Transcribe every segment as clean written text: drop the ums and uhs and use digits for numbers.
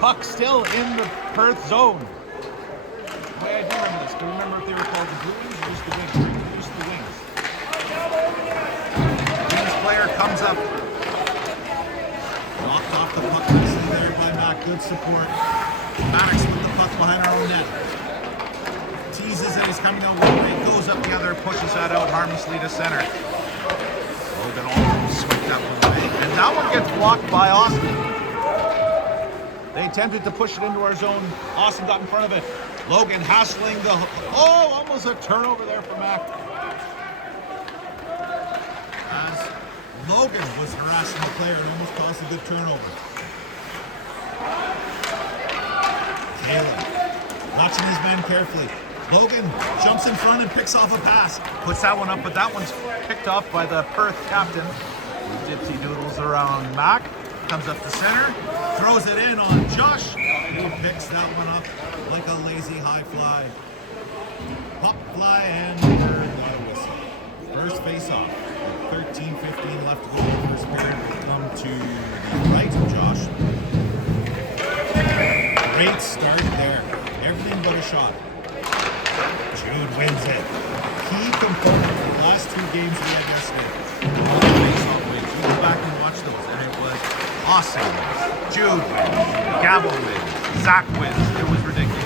Puck still in the Perth zone. The way I do remember this, do you remember if they were called the Blue Wings or just the Wings? Just the Wings. Wings player comes up. Knocked off the puck nicely there by Mac. Good support. Maddox with the puck behind our own net. Teases it, he's coming out one way, goes up the other, pushes that out harmlessly to center. Logan almost swiped that one away. And that one gets blocked by Austin. They attempted to push it into our zone. Austin got in front of it. Logan hassling the... Oh, almost a turnover there for Mac. As Logan was harassing the player and almost caused a good turnover. Caleb watching his man carefully. Logan jumps in front and picks off a pass. Puts that one up, but that one's picked off by the Perth captain. Gypsy doodles around Mac. Comes up the center. Throws it in on Josh. Who picks that one up like a lazy high fly. Pop fly and got a whistle. First face off. 13-15 left to go in the first period. We'll come to the right of Josh. Great start there. Everything but a shot. Jude wins it. Key component for the last two games we had yesterday. Face-off wins. You go back and watch those, and it was awesome. Jude wins. Gabo wins. Zach wins. It was ridiculous.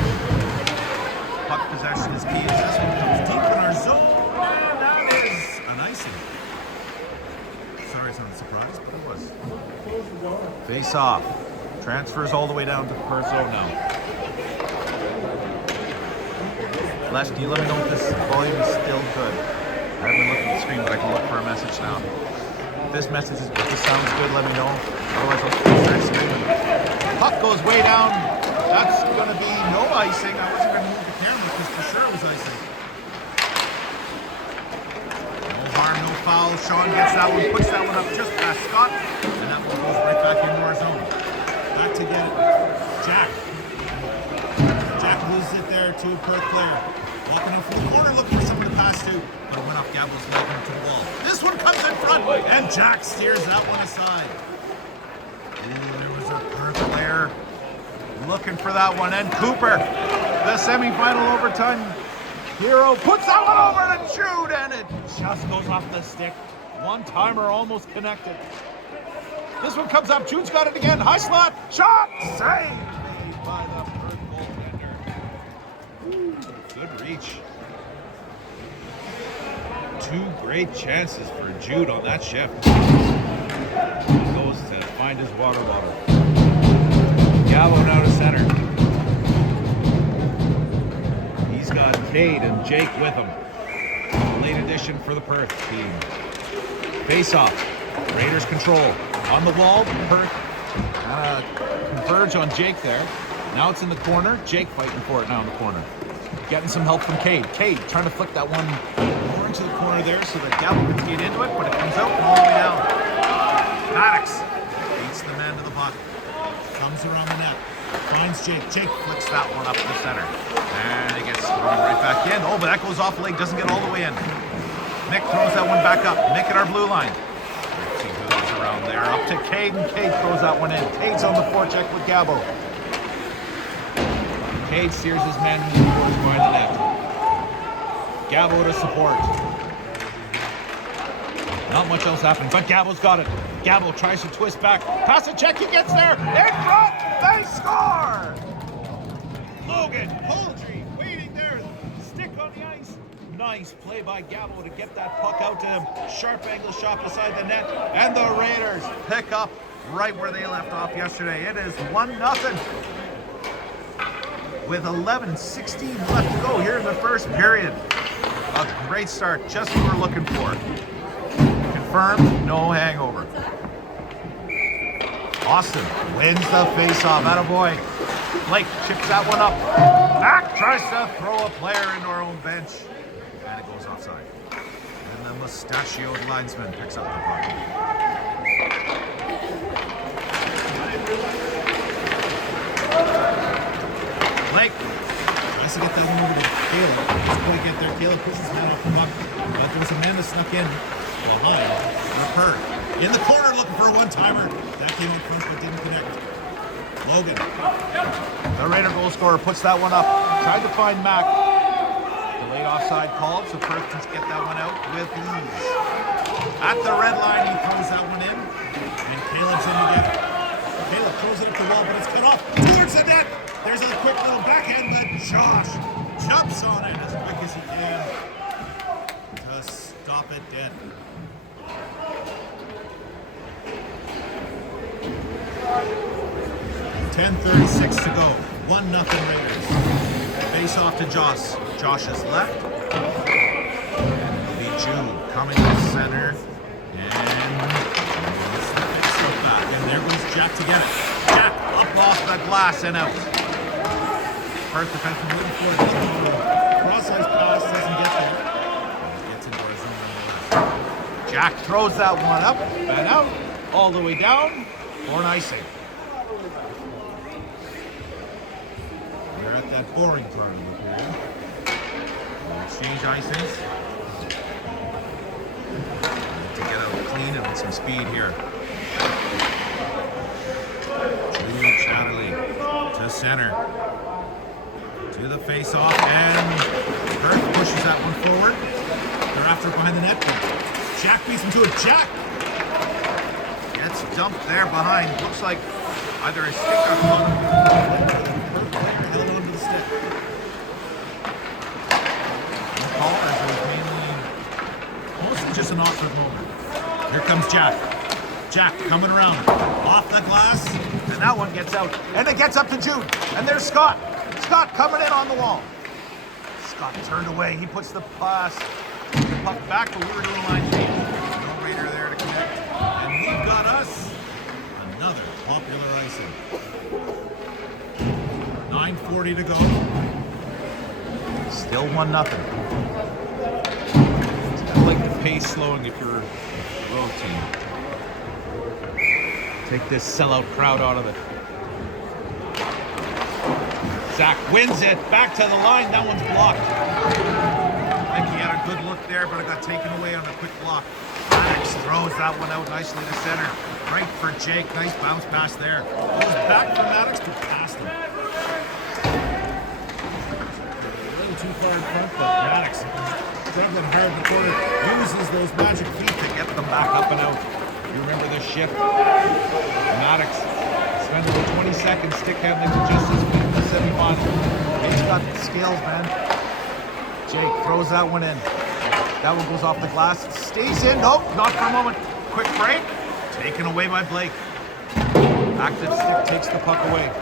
Puck possession is key as this one comes deep in our zone, and that is an icing. Sorry it's not a surprise, but it was. Face-off. Transfers all the way down to the Perth zone now. Les, do you let me know if this volume is still good? I haven't looked at the screen, but I can look for a message now. If this message is, if this sounds good, let me know. Otherwise, I'll start screaming. Puck goes way down. That's going to be no icing. I wasn't going to move the camera because for sure it was icing. No harm, no foul. Sean gets that one, puts that one up just past Scott, and that one goes right back into our zone. Back to get it. Jack loses it there to a Perth player. Walking up from the corner looking for someone to pass to, but it went off Gabo's leg into the wall. This one comes in front, and Jack steers that one aside. Ooh, there was a Perth player looking for that one, and Cooper, the semifinal overtime hero, puts that one over to Jude, and it just goes off the stick. One-timer almost connected. This one comes up, Jude's got it again, high slot, shot, save made by the Perth goaltender. Ooh, good reach. Two great chances for Jude on that shift. He goes to find his water bottle. Gallo now to center. He's got Cade and Jake with him. Late addition for the Perth team. Face off. Raiders control. On the wall, Perth converge on Jake there. Now it's in the corner. Jake fighting for it now in the corner. Getting some help from Cade. Cade trying to flick that one more into the corner there so that Gallo can skate into it, but it comes out and all the way down. Maddox beats the man to the puck. Comes around the net. Finds Jake. Jake flicks that one up the center. And it gets thrown right back in. Oh, but that goes off the leg. Doesn't get all the way in. Nick throws that one back up. Nick at our blue line. Around there, up to Cade, and Cade throws that one in. Cade's on the forecheck with Gabo. Cade steers his man towards behind the net. Gabo to support. Not much else happened, but Gabo's got it. Gabo tries to twist back. Pass a check, he gets there. In front, they score! Logan Poultry waiting there. Stick on the ice. Nice play by Gabo to get that puck out to him. Sharp angle shot beside the net. And the Raiders pick up right where they left off yesterday. It is 1-0. With 11:16 left to go here in the first period. A great start, just what we're looking for. Confirmed, no hangover. Austin wins the face-off. Attaboy. Blake chips that one up. Mac tries to throw a player into our own bench. And it goes offside. And the mustachioed linesman picks up the puck. Blake tries to get that one over to Caleb. Doesn't quite get there. Caleb pushes his man off the puck. But there was a man that snuck in behind the Perth. In the corner looking for a one-timer. That came in front but didn't connect. Logan. The Raider goal scorer puts that one up. Tried to find Mac. Delayed offside called, so Perth can get that one out with ease. At the red line, he throws that one in. And Caleb's in to get it. Caleb throws it up the wall, but it's cut off. Towards the net. There's a quick little backhand, but Josh jumps on it as quick as he can to stop it dead. .10:36 to go. 1-0 Raiders. Face off to Josh. Josh's left. And it'll be Jude coming to center. And there goes Jack to get it. Jack up off the glass and out. Perth defense from looking for it. Cross-ice pass doesn't get there. It gets into our zone. Jack throws that one up and out. All the way down for an icing. We're at that boring part of the period. We'll exchange icings. To get out clean and with some speed here. Jude Chatterley to center. To the face-off, and Perth pushes that one forward. They're after it behind the net. Jack beats him to it. Jack gets dumped there behind. Looks like either a stick or held onto the stick. No call, as it was mainly mostly just an awkward moment. Here comes Jack. Jack coming around off the glass, and that one gets out, and it gets up to Jude, and there's Scott. Scott coming in on the wall. Scott turned away. He puts the puck back, but we were doing line change. No Raider there to connect. And we've got us another popular icing. 9:40 to go. Still 1-0. It's kind of like the pace slowing if you're a road team. Take this sellout crowd out of it. Zach wins it, back to the line, that one's blocked. I think he had a good look there, but it got taken away on a quick block. Maddox throws that one out nicely to center. Right for Jake, nice bounce pass there. Goes back for Maddox to past him. A little too far in front, but Maddox, traveling hard in the corner, uses those magic feet to get them back up and out. You remember this shift? Maddox spent about 20 seconds stick handling to just his feet. Semi-final. He's got the skills, man. Jake throws that one in. That one goes off the glass. It stays in. Nope, not for a moment. Quick break. Taken away by Blake. Active stick takes the puck away.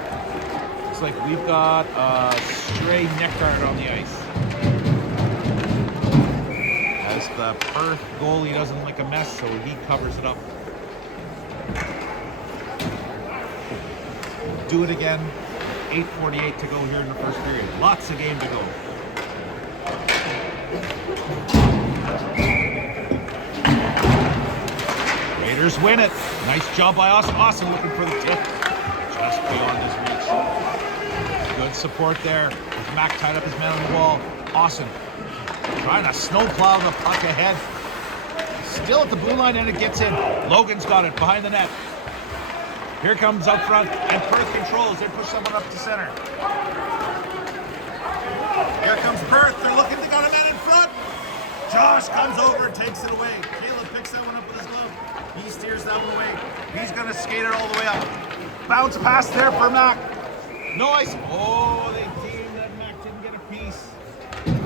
Looks like we've got a stray neck guard on the ice. As the Perth goalie doesn't like a mess, so he covers it up. Do it again. 8:48 to go here in the first period. Lots of game to go. Raiders win it. Nice job by Austin. Austin looking for the tip. Just beyond his reach. Good support there. With Mac tied up his man on the wall. Austin trying to snowplow the puck ahead. Still at the blue line and it gets in. Logan's got it behind the net. Here comes up front, and Perth controls. They push someone up to center. Here comes Perth. They're looking. They got a man in front. Josh comes over and takes it away. Caleb picks that one up with his glove. He steers that one away. He's going to skate it all the way up. Bounce pass there for Mac. No ice. Oh, they deemed that Mac didn't get a piece.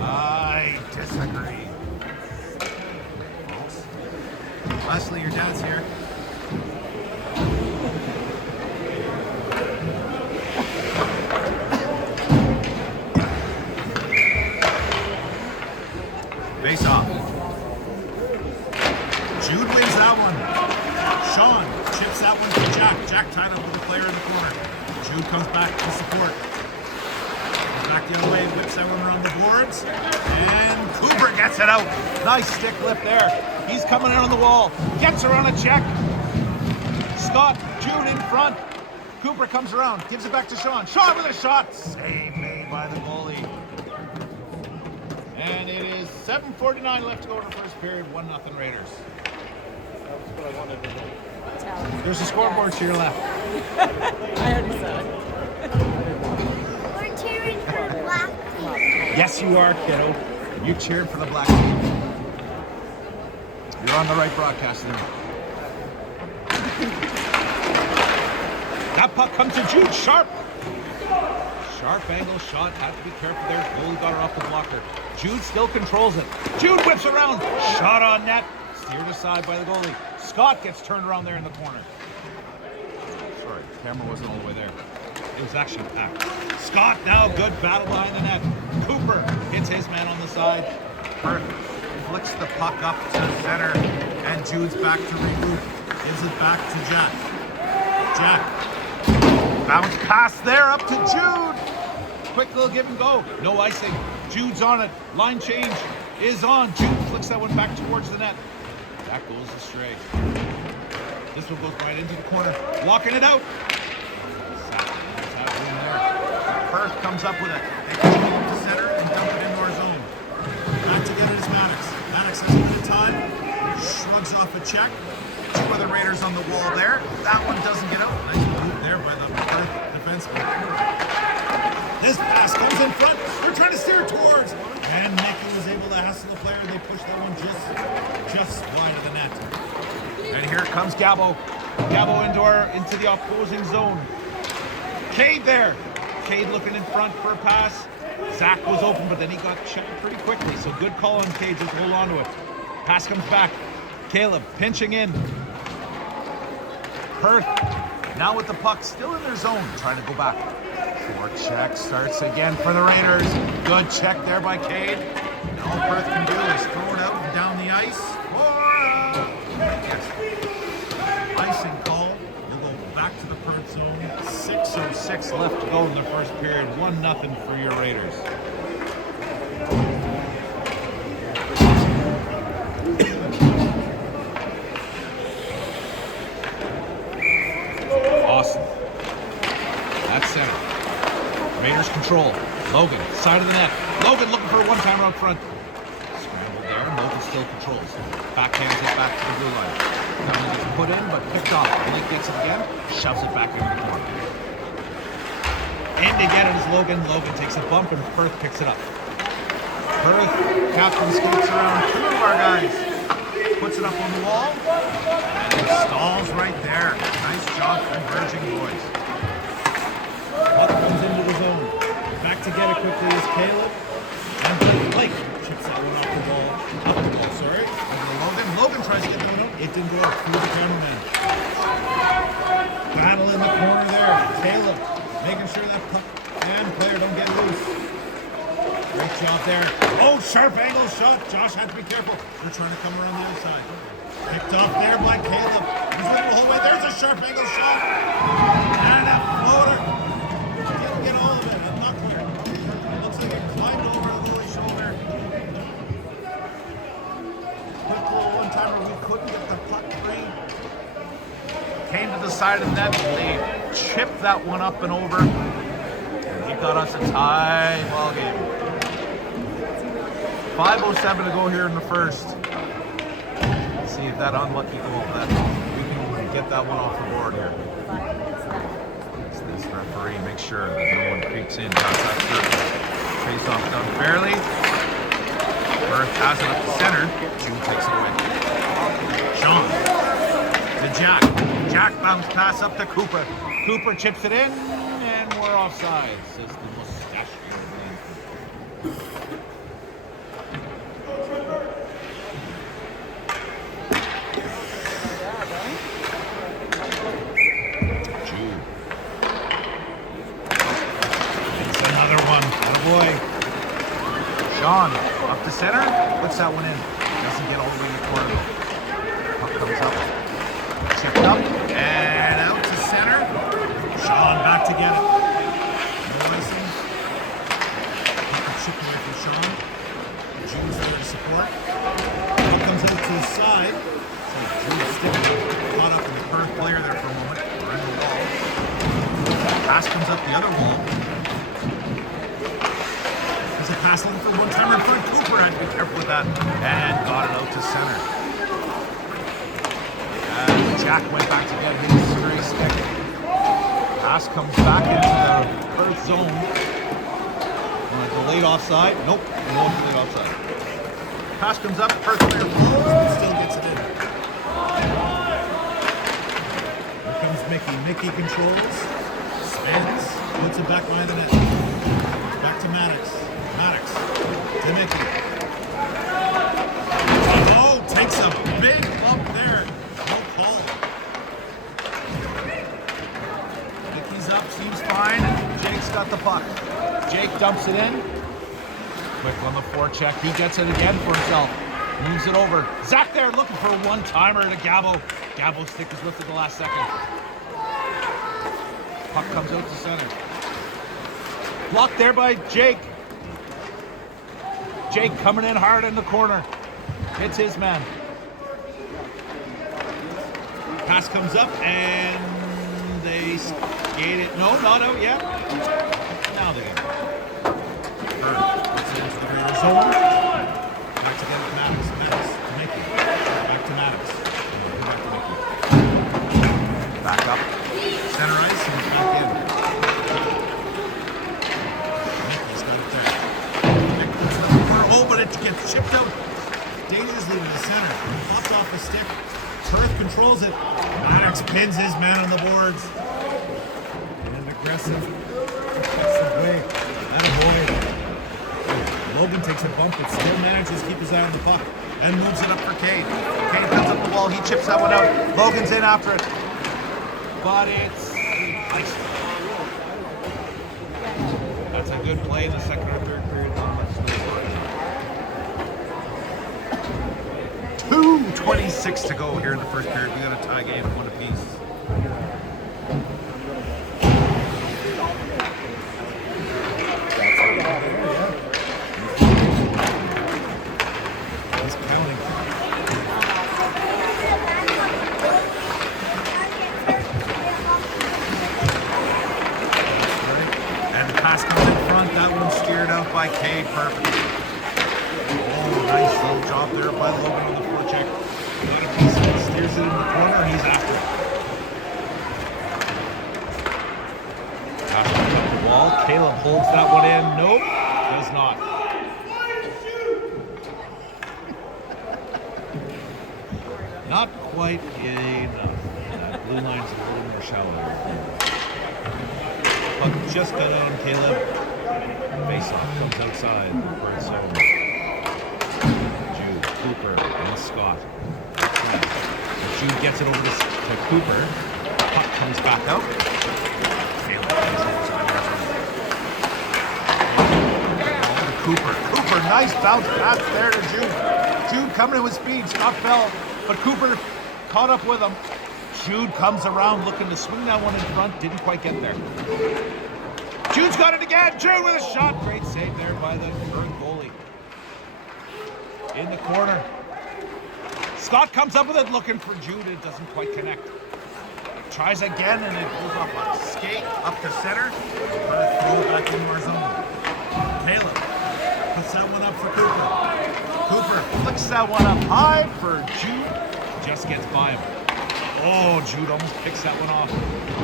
I disagree. Leslie, your dad's here. Face off. Jude wins that one. Sean chips that one to Jack. Jack tied up with the player in the corner. Jude comes back to support. Goes back the other way, whips that one around the boards. And Cooper gets it out. Nice stick lift there. He's coming in on the wall. Gets around a check. Scott, Jude in front. Cooper comes around. Gives it back to Sean. Sean with a shot. Save made by the goalie. And it is 7:49 left to go in the first period. 1-0 Raiders. That's what I wanted to do. There's a scoreboard to your left. I already said it. Yes, you are, kiddo. You cheered for the black team. You're on the right broadcast there. That puck comes to Jude. Sharp angle shot. Had to be careful there. Goalie got her off the blocker. Jude still controls it. Jude whips around. Shot on net. Steered aside by the goalie. Scott gets turned around there in the corner. Sorry, the camera wasn't all the way there. It was actually packed. Scott now, good battle behind the net. Cooper hits his man on the side. Perth flicks the puck up to the center, and Jude's back to regroup. Gives it back to Jack. Jack. Bounce pass there up to Jude. Quick little give and go. No icing. Jude's on it. Line change is on. Jude flicks that one back towards the net. That goes astray. This one goes right into the corner. Walking it out. Perth comes up with it. They push it up to center and dump it into our zone. Back together is Maddox. Maddox has a bit of time. Shrugs off a check. Two other Raiders on the wall there. That one doesn't get out. Nice move there by the Perth defenseman. This pass comes in front. They're trying to steer towards. And Nicky was able to hassle the player. They push that one just wide of the net. And here comes Gabo. Gabo into the opposing zone. Cade there. Cade looking in front for a pass. Zach was open, but then he got checked pretty quickly. So good call on Cade. Just hold on to it. Pass comes back. Caleb pinching in. Perth now with the puck still in their zone, trying to go back. Forecheck starts again for the Raiders. Good check there by Cade. And all Perth can do is throw it out and down the ice for icing call. We'll go back to the Perth zone. 6:06 left to go in the first period. 1-0 for your Raiders. Awesome. That's center. Raiders control. Logan, side of the net. Logan looking for a one-timer out front. Scrambled there. Logan still controls. Backhands it back to the blue line. Coming gets put in, but picked off. Blake takes it again. Shoves it back into the corner. And again it is Logan. Logan takes a bump and Perth picks it up. Perth, captain skates around two of our guys. Puts it up on the wall. And he stalls right there. Nice job converging, boys. Puck comes into the zone. Back to get it quickly is Caleb. And Blake chips that one off the ball. Up the ball, sorry. Over to Logan. Logan tries to get the one up. It didn't go up through the cameraman. Battle in the corner there. Caleb making sure that puck and player don't get loose. Great job there. Oh, sharp angle shot. Josh had to be careful. They're trying to come around the outside. Picked off there by Caleb. He's looking the whole way. There's a sharp angle shot. And a floater. Didn't get all of it. I'm not clear. Looks like it climbed over the goalie's shoulder. Quick little one-timer. We couldn't get the puck free. Came to the side of the net. They chipped that one up and over. And he got us a tie ball game. 5:07 to go here in the first. Let's see if that unlucky goal that we can get that one off the board here. This referee makes sure that no one creeps in past that circle. Face off done fairly. Perth has it up the center. Jude takes it away. Sean to Jack. Jack bounce pass up to Cooper. Cooper chips it in, and we're offside, says the mustache. Boy. Sean up to center, puts that one in. Doesn't get all the way in the corner. Puck comes up, chipped up, and out to center. Sean back to get it. No icing. Puck got chipped away from Sean. Jude's there to support. Puck comes out to his side. So Jude's sticking caught up in the Perth player there for a moment. We're in the wall. Pass comes up the other wall. Pass looking for one timer in front. Cooper had to be careful with that and got it out to center. Jack went back to get his stray stick. Pass comes back into the Perth zone. Delayed offside. Nope. No delayed offside. Pass comes up. Perth player falls. Still gets it in. Here comes Mickey. Mickey controls. Spins. Puts it back behind the net. Back to Maddox. Maddox to Mickey. Oh, takes a big bump there. No call. Mickey's up. Seems fine. Jake's got the puck. Jake dumps it in. Quick on the forecheck. He gets it again for himself. Moves it over. Zach there looking for a one-timer to Gabo. Gabo's stick was lifted the last second. Puck comes out to center. Blocked there by Jake. Jake coming in hard in the corner. Hits his man. Pass comes up and they skate it. No, not out yet. Now they get it. Puts it into the Raider zone. Back to get Maddox. Maddox to Mickey. Back to Maddox. Back to Mickey. Back up. Center ice and back in. Mickey's got it there. Mickey puts it up the corner. Oh, but it gets chipped out dangerously to the center. Popped off the stick. Perth controls it. Maddox pins his man on the boards. In an aggressive way. Attaboy. Logan takes a bump, but still manages to keep his eye on the puck and moves it up for Kane. Kane comes up the wall, he chips that one out. Logan's in after it. But it's ice. That's a good play in the second or third period. 2:26 to go here in the first period. We got a tie game, one apiece. He's counting. And the pass comes in front. That one's steered out by Kay perfectly. Oh, nice little job there by Logan on the forecheck. Got a piece of it, steers it in the corner, and he's after it. Pass comes up the wall. Caleb holds that one in. Nope, does not. Not quite enough. That blue line's a little more shallow. Puck just got out on Caleb. Face-off comes outside for its own. Jude, Cooper, and Scott. Jude gets it over to Cooper. Puck comes back out. Cooper. Cooper, nice bounce pass there to Jude. Jude coming in with speed. Scott fell, but Cooper caught up with him. Jude comes around looking to swing that one in front. Didn't quite get there. Jude's got it again. Jude with a shot. Great save there by the current goalie. In the corner. Scott comes up with it looking for Jude. It doesn't quite connect. Tries again and it goes off a skate up to center. Throw it back into our zone. Caleb puts that one up for Cooper. Cooper flicks that one up high for Jude. Just gets by him. Oh, Jude almost picks that one off.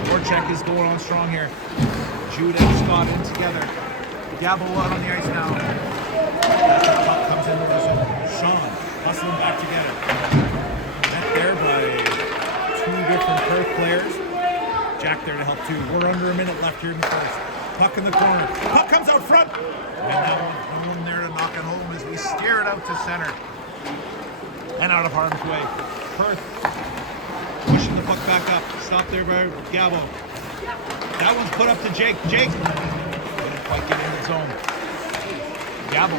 Forecheck is going on strong here. Jude and Scott in together. Gabo out on the ice now. As the puck comes into the zone. Sean hustling back together. Met there by two different Perth players. Jack there to help too. We're under a minute left here in the first. Puck in the corner. Puck comes out front. And that one there to knock it home as we steer it out to center. And out of harm's way. Perth pushing the puck back up. Stopped there by Gabo. That one's put up to Jake. Jake didn't quite get in the zone. Gabo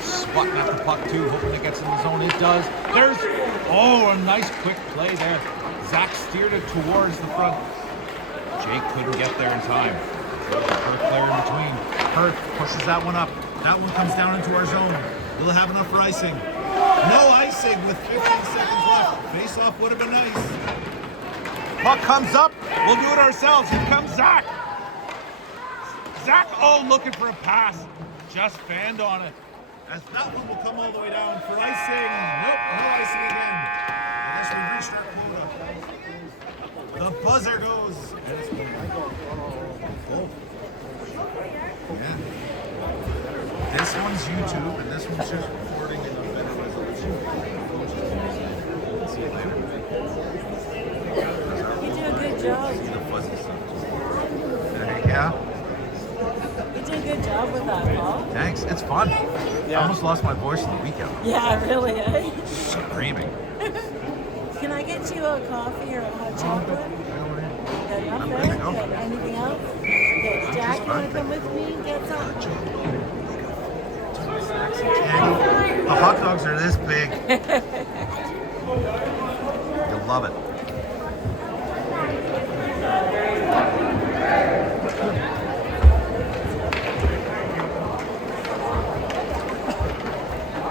swatting at the puck too, hoping it gets in the zone. It does. There's, oh, a nice quick play there. Zach steered it towards the front. Jake couldn't get there in time. There's a Perth player in between. Perth pushes that one up. That one comes down into our zone. Will it have enough for icing? No icing with 15 seconds left. Face-off would have been nice. Puck comes up. We'll do it ourselves. Here comes Zach. Zach, oh, looking for a pass. Just fanned on it. As that one will come all the way down for icing. Nope, no icing again. I guess we've reached our quota. The buzzer goes. Yeah. This one's YouTube, and this one's just recording in a better resolution. See you later. You do a good job. See the fuzzy stuff. Yeah. You do a good job with that, Paul. Thanks. It's fun. I almost lost my voice on the weekend. Yeah, really, eh? Screaming. Can I get you a coffee or a hot chocolate? Good enough I'm there? good to go. Good. Anything else? Good. Jack, you want to come with me and get some? The hot dogs are this big. You'll love it.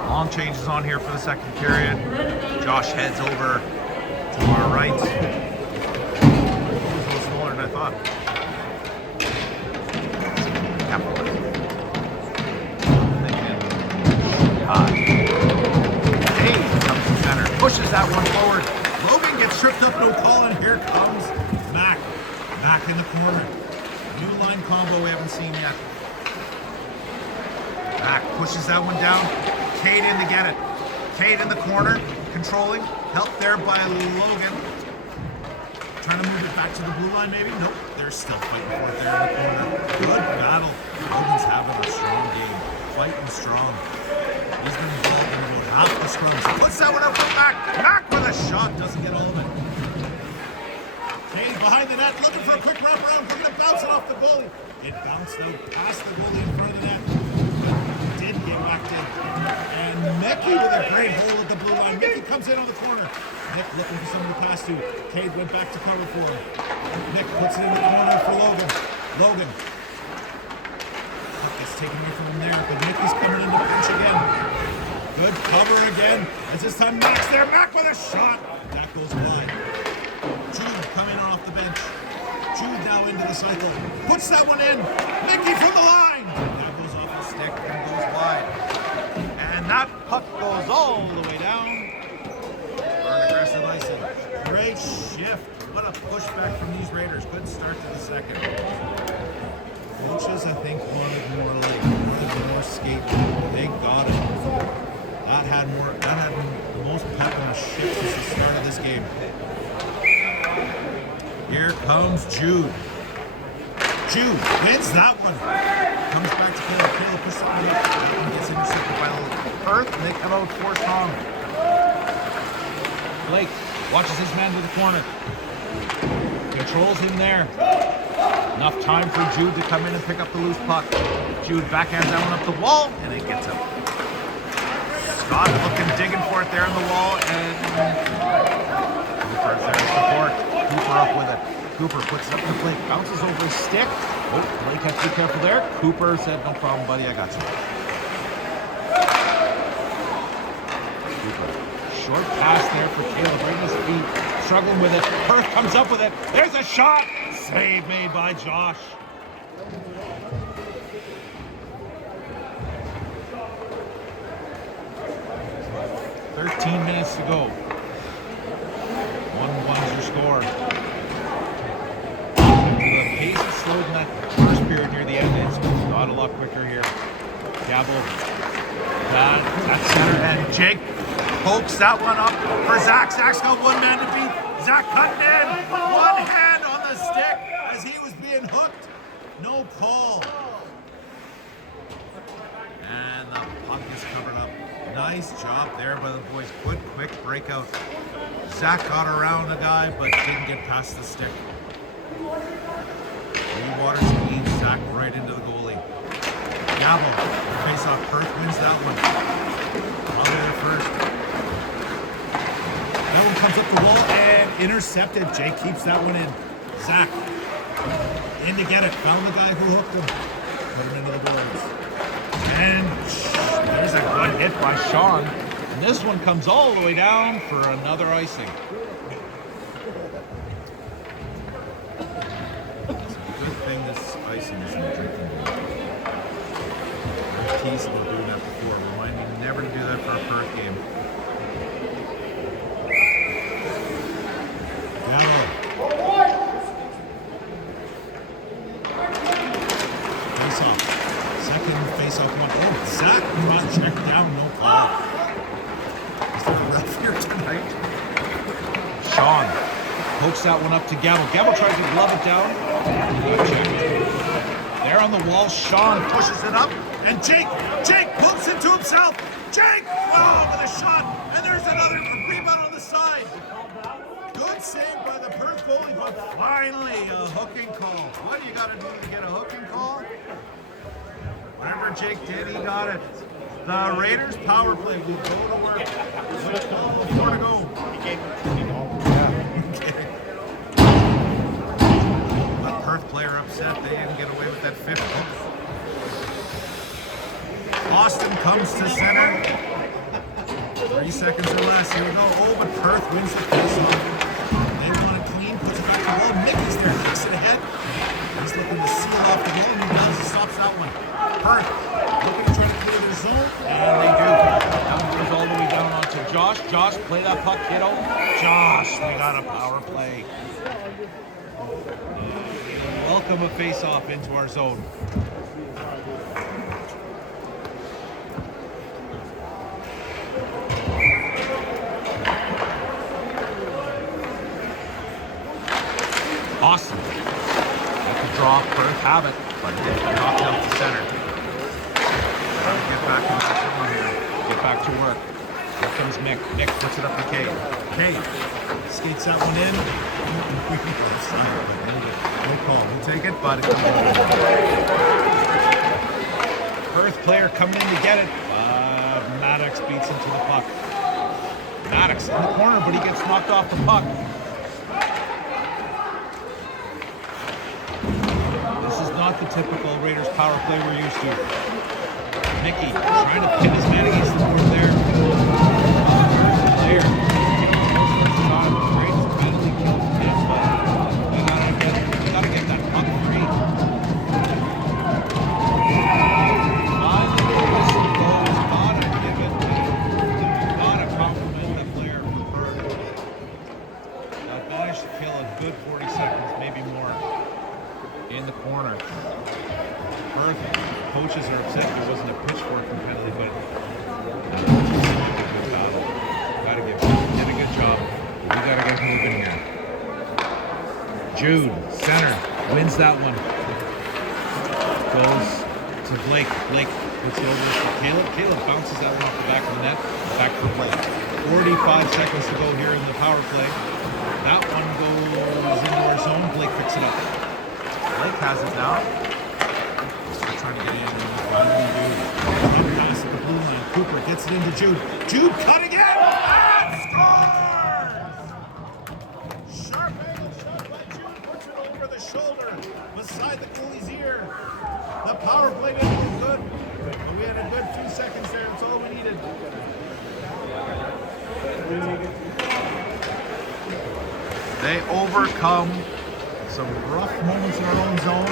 Long changes on here for the second period. Josh heads over to our right. It was a little smaller than I thought. Hayes comes to center, pushes that one forward. Logan gets tripped up, no call, and here comes Mac. Mac in the corner. New line combo we haven't seen yet. Mac pushes that one down. Cade in to get it. Cade in the corner, controlling. Helped there by Logan. Trying to move it back to the blue line, maybe? Nope. They're still fighting for it there in the corner. Good battle. Logan's having a strong game. Fighting strong. He's been involved in about half the scrums. Puts that one up for Mac. Mac with a shot. Doesn't get all of it. Cade behind the net, looking for a quick wraparound. We're going to bounce it off the goalie. It bounced out past the goalie in front of the net. Did get backed in. And Mickey with a great hole at the blue line. Mickey comes in on the corner. Nick looking for someone to pass to. Cade went back to cover for him. Nick puts it in the corner for Logan. Logan. Puck gets taken away from him there, but Nick is coming in to pinch again. Good cover again. As this time Mac's there. Mac with a shot. That goes wide. Jude coming off the bench. Jude now into the cycle. Puts that one in. Mickey from the line. That goes off the stick and goes wide. And that puck goes all the way down. Burn aggressive icing. Great shift. What a pushback from these Raiders. Good start to the second. Coaches, I think, wanted more skate. They got it. That had the most pep on a ship since the start of this game. Here comes Jude. Jude wins that one. Comes back to Caleb. Caleb pushes something up. That one gets intercepted by Perth, and they come out 4 strong. Blake watches his man to the corner. Controls him there. Enough time for Jude to come in and pick up the loose puck. Jude backhands that one up the wall, and it gets out. Scott looking, digging for it there on the wall, and Cooper there to support. Cooper up with it. Cooper puts it up to Blake, bounces over his stick. Oh, Blake has to be careful there. Cooper said, no problem, buddy, I got you. Cooper, short pass there for Caleb, right in his feet, struggling with it. Perth comes up with it. There's a shot. Save made by Josh. Minutes to go. 1-1's your score. The pace is slowed in that first period near the end. It's got a lot quicker here. Gabble. That's center, and Jake pokes that one up for Zach. Zach's got one man to beat. Zach cutting in. One hand on the stick as he was being hooked. No call. And the puck is covered up. Nice job there by the boys. Good, quick breakout. Zach got around the guy, but didn't get past the stick. Lee Waters leads Zach right into the goalie. Gabble, face off. Perth wins that one. I'll get it first. That one comes up the wall and intercepted. Jake keeps that one in. Zach in to get it. Found the guy who hooked him. Put him into the boards. And there's a good hit by Sean. And this one comes all the way down for another icing. It's a good thing this icing is in the drinking game. We're teasing about doing that before. Remind me never to do that for a Perth game. Gamble. Face off. Second face-off one. Oh, Zach cross check down, no call. Is there a ref here tonight? Sean pokes that one up to Gabble. Gabble tries to glove it down. Got checked. There on the wall, Sean pushes it up, and Jake pumps it to himself. Jake, oh, with a shot, and there's another rebound on the side. Good save by the Perth goalie, but finally a hooking call. What do you got to do to get a hooking call? Whatever Jake did, he got it. The Raiders power play will go to work. 4 to go. A Perth player upset they didn't get away with that fifth hook. Austin comes to center. 3 seconds or less. Here we go. Oh, but Perth wins the faceoff. They want it clean. Puts it back to the wall. Mickey's there. Kicks it ahead. He's looking to seal off the goal, and he does. He stops that one. Perth looking to try to clear their zone, and they do. That one goes all the way down onto Josh. Josh, play that puck, kiddo. Josh, we got a power play. Welcome a face-off into our zone. Awesome. Let the draw Perth have it, but knocked out the center. Trying to get back in the zone here. Get back to work. Here comes Mick. Mick puts it up to Cade. Cade skates that one in. No call. We'll take it, but Perth player coming in to get it. Maddox beats into the puck. Maddox in the corner, but he gets knocked off the puck. This is not the typical Raiders power play we're used to. Mickey trying to pin his man against the board there. Player. Shot him great. Badly killed him, but we gotta get that puck free. Finally, the whistle goes. Gotta give it. Gotta compliment the player for Perth. That managed to kill a good 40 seconds, maybe more. In the corner. Perth coaches are upset there wasn't a pitchfork penalty, but gotta give him. Did a good job. We gotta get moving here. Jude, center, wins that one. Goes to Blake. Blake puts it over to Caleb. Caleb bounces that one off the back of the net. Back for Blake. 45 seconds to go here in the power play. That one goes into our zone. Blake picks it up. Blake has it now. Still trying to get in. Pass at the blue line. Cooper gets it into Jude. Jude cutting in and scores! Sharp angle shot by Jude. Puts it over the shoulder beside the goalie's ear. The power play didn't look good, but we had a good 2 seconds there. That's all we needed. They overcome some rough moments in our own zone.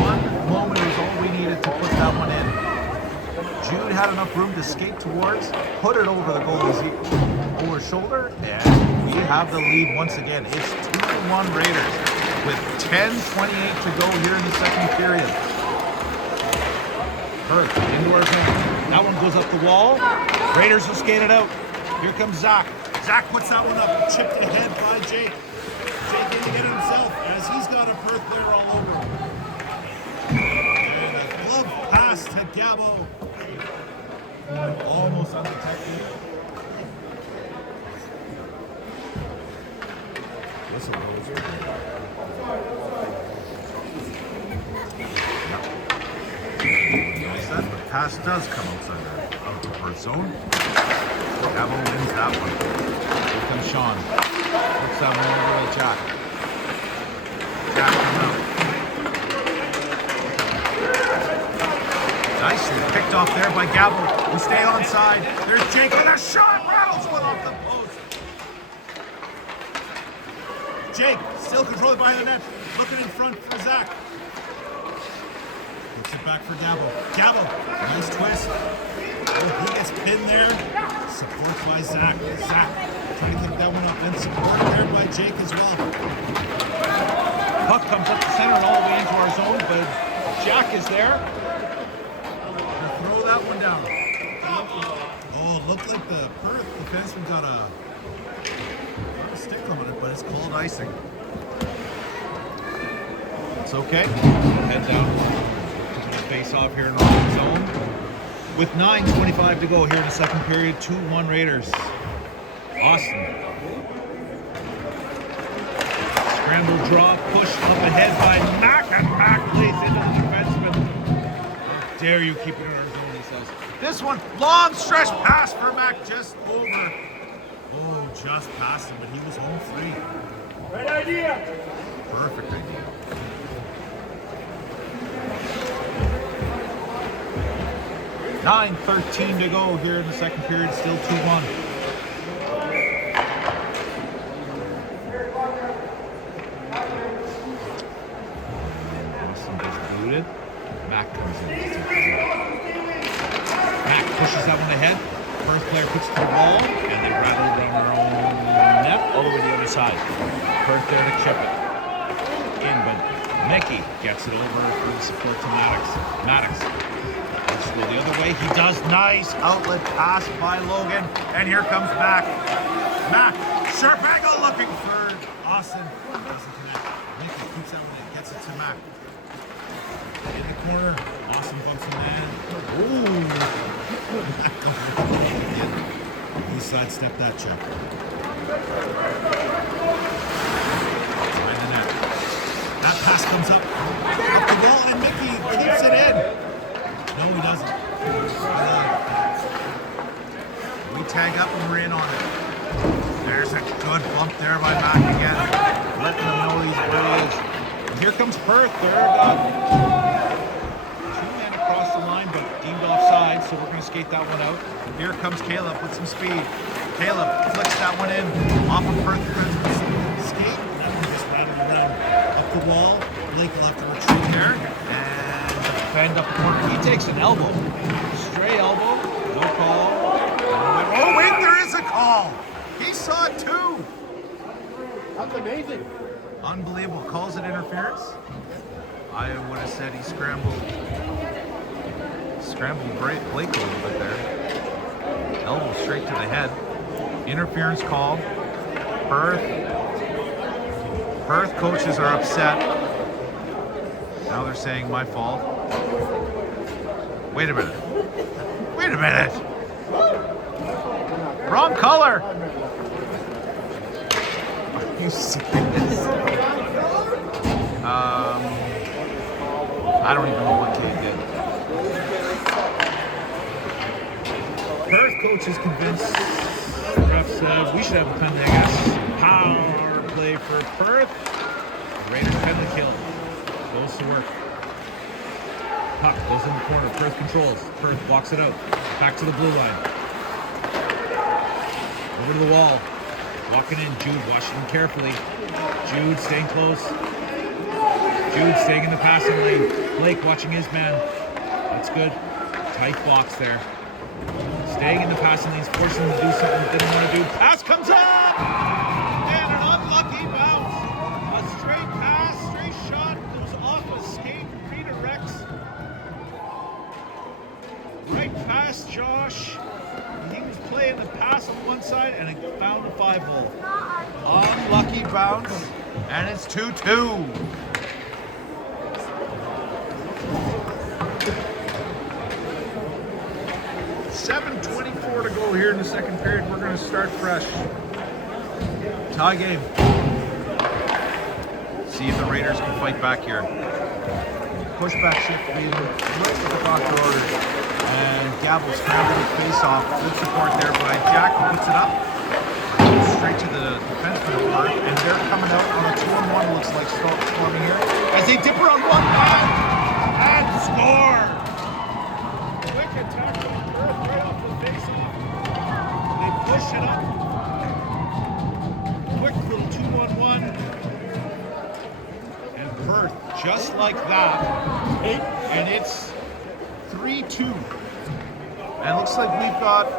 One moment was all we needed to put that one in. Jude had enough room to skate towards, put it over the goalie's over shoulder, and we have the lead once again. It's 2-1 Raiders with 10:28 to go here in the second period. Perth into our zone. That one goes up the wall. Raiders will skate it out. Here comes Zach. Zach puts that one up, chipped ahead by Jake. Jake in to get it himself as he's got a Perth player all over him. And a glove pass to Gabo. Almost undetected. Listen, the pass does come outside of the Perth zone. Gabo wins that one. Here comes Sean. Puts that one over to Jack. Jack comes out. Nicely picked off there by Gabo. We stay onside. There's Jake with a shot. Rattles one off the post. Jake still controlled by the net. Looking in front for Zach. Puts it back for Gabo. Gabo, nice twist. Oh, he gets pinned there. Support by Zach. Zach trying to kick that one up. And support there by Jake as well. Puck comes up the center and all the way into our zone, but Jack is there. touchdown. Oh, it looked like the Perth defenseman got a stick on it, but it's called icing. It's okay. Head down. Face off here in our own zone. With 9:25 to go here in the second period, 2-1 Raiders. Austin. Scramble draw, push up ahead by Mack, and Mack plays into the defenseman. How dare you keep it in our zone, he says. This one, long stretch pass for Mack, just over. Oh, just past him, but he was home free. Right idea. Perfect idea. $9:13 to go here in the second period, still 2-1. Austin just booted. Mack comes in. Mack pushes that one ahead. First player puts it to the wall, and they rattle around their own net all the way to the other side. Perth there to chip it. In, but Mickey gets it over for the support to Maddox. Let's go the other way. He does. Nice outlet pass by Logan. And here comes Mack. Mack, sharp angle looking for Austin. Doesn't connect. Mickey keeps that one in. Gets it to Mack. In the corner. Austin bumps him in. Ooh. He sidestepped that check. Behind the net. That pass comes up. Off the ball, and Mickey keeps it in. No, he doesn't. We tag up and we're in on it. There's a good bump there by Mack again. Letting them know he's where he is. And here comes Perth. They're two men across the line, but deemed offside, so we're going to skate that one out. Here comes Caleb with some speed. Caleb flicks that one in off of Perth. Skate. That one just rattled around up the wall. Blake will have to retreat there. Defend up the corner. He takes an elbow. Stray elbow. No call. Oh, wait, there is a call. He saw it too. That's amazing. Unbelievable. Calls it interference. I would have said he scrambled Blake a little bit there. Elbow straight to the head. Interference call. Perth coaches are upset. Now they're saying my fault. Wait a minute. Wrong color. Are you serious? I don't even know what Kate did. Perth coach is convinced. The ref says we should have a penalty, I guess. Power play for Perth. Raiders penalty kill. Goes to work. Puck goes in the corner. Perth controls. Perth walks it out. Back to the blue line. Over to the wall. Walking in. Jude watching him carefully. Jude staying close. Jude staying in the passing lane. Blake watching his man. That's good. Tight box there. Staying in the passing lanes. Forcing him to do something he didn't want to do. Pass comes up! And an unlucky bounce. A straight pass. Straight shot. Goes off a skate. Redirects. Right past Josh. He was playing the pass on one side and it found a 5-hole. Unlucky bounce. And it's 2-2. .24 to go here in the second period. We're going to start fresh. Tie game. See if the Raiders can fight back here. Pushback shift being right with the doctor orders. And Gavel scrambled his face off. Good support there by Jack, who puts it up. Straight to the defenseman of Perth. And they're coming out on a 2-on-1, looks like storming here. As they dip her on one man. And score! Quick attack by Perth right off the face-off. They push it up. Quick little 2-on-1. And Perth, just like that. And it's 3-2. And it looks like we've got a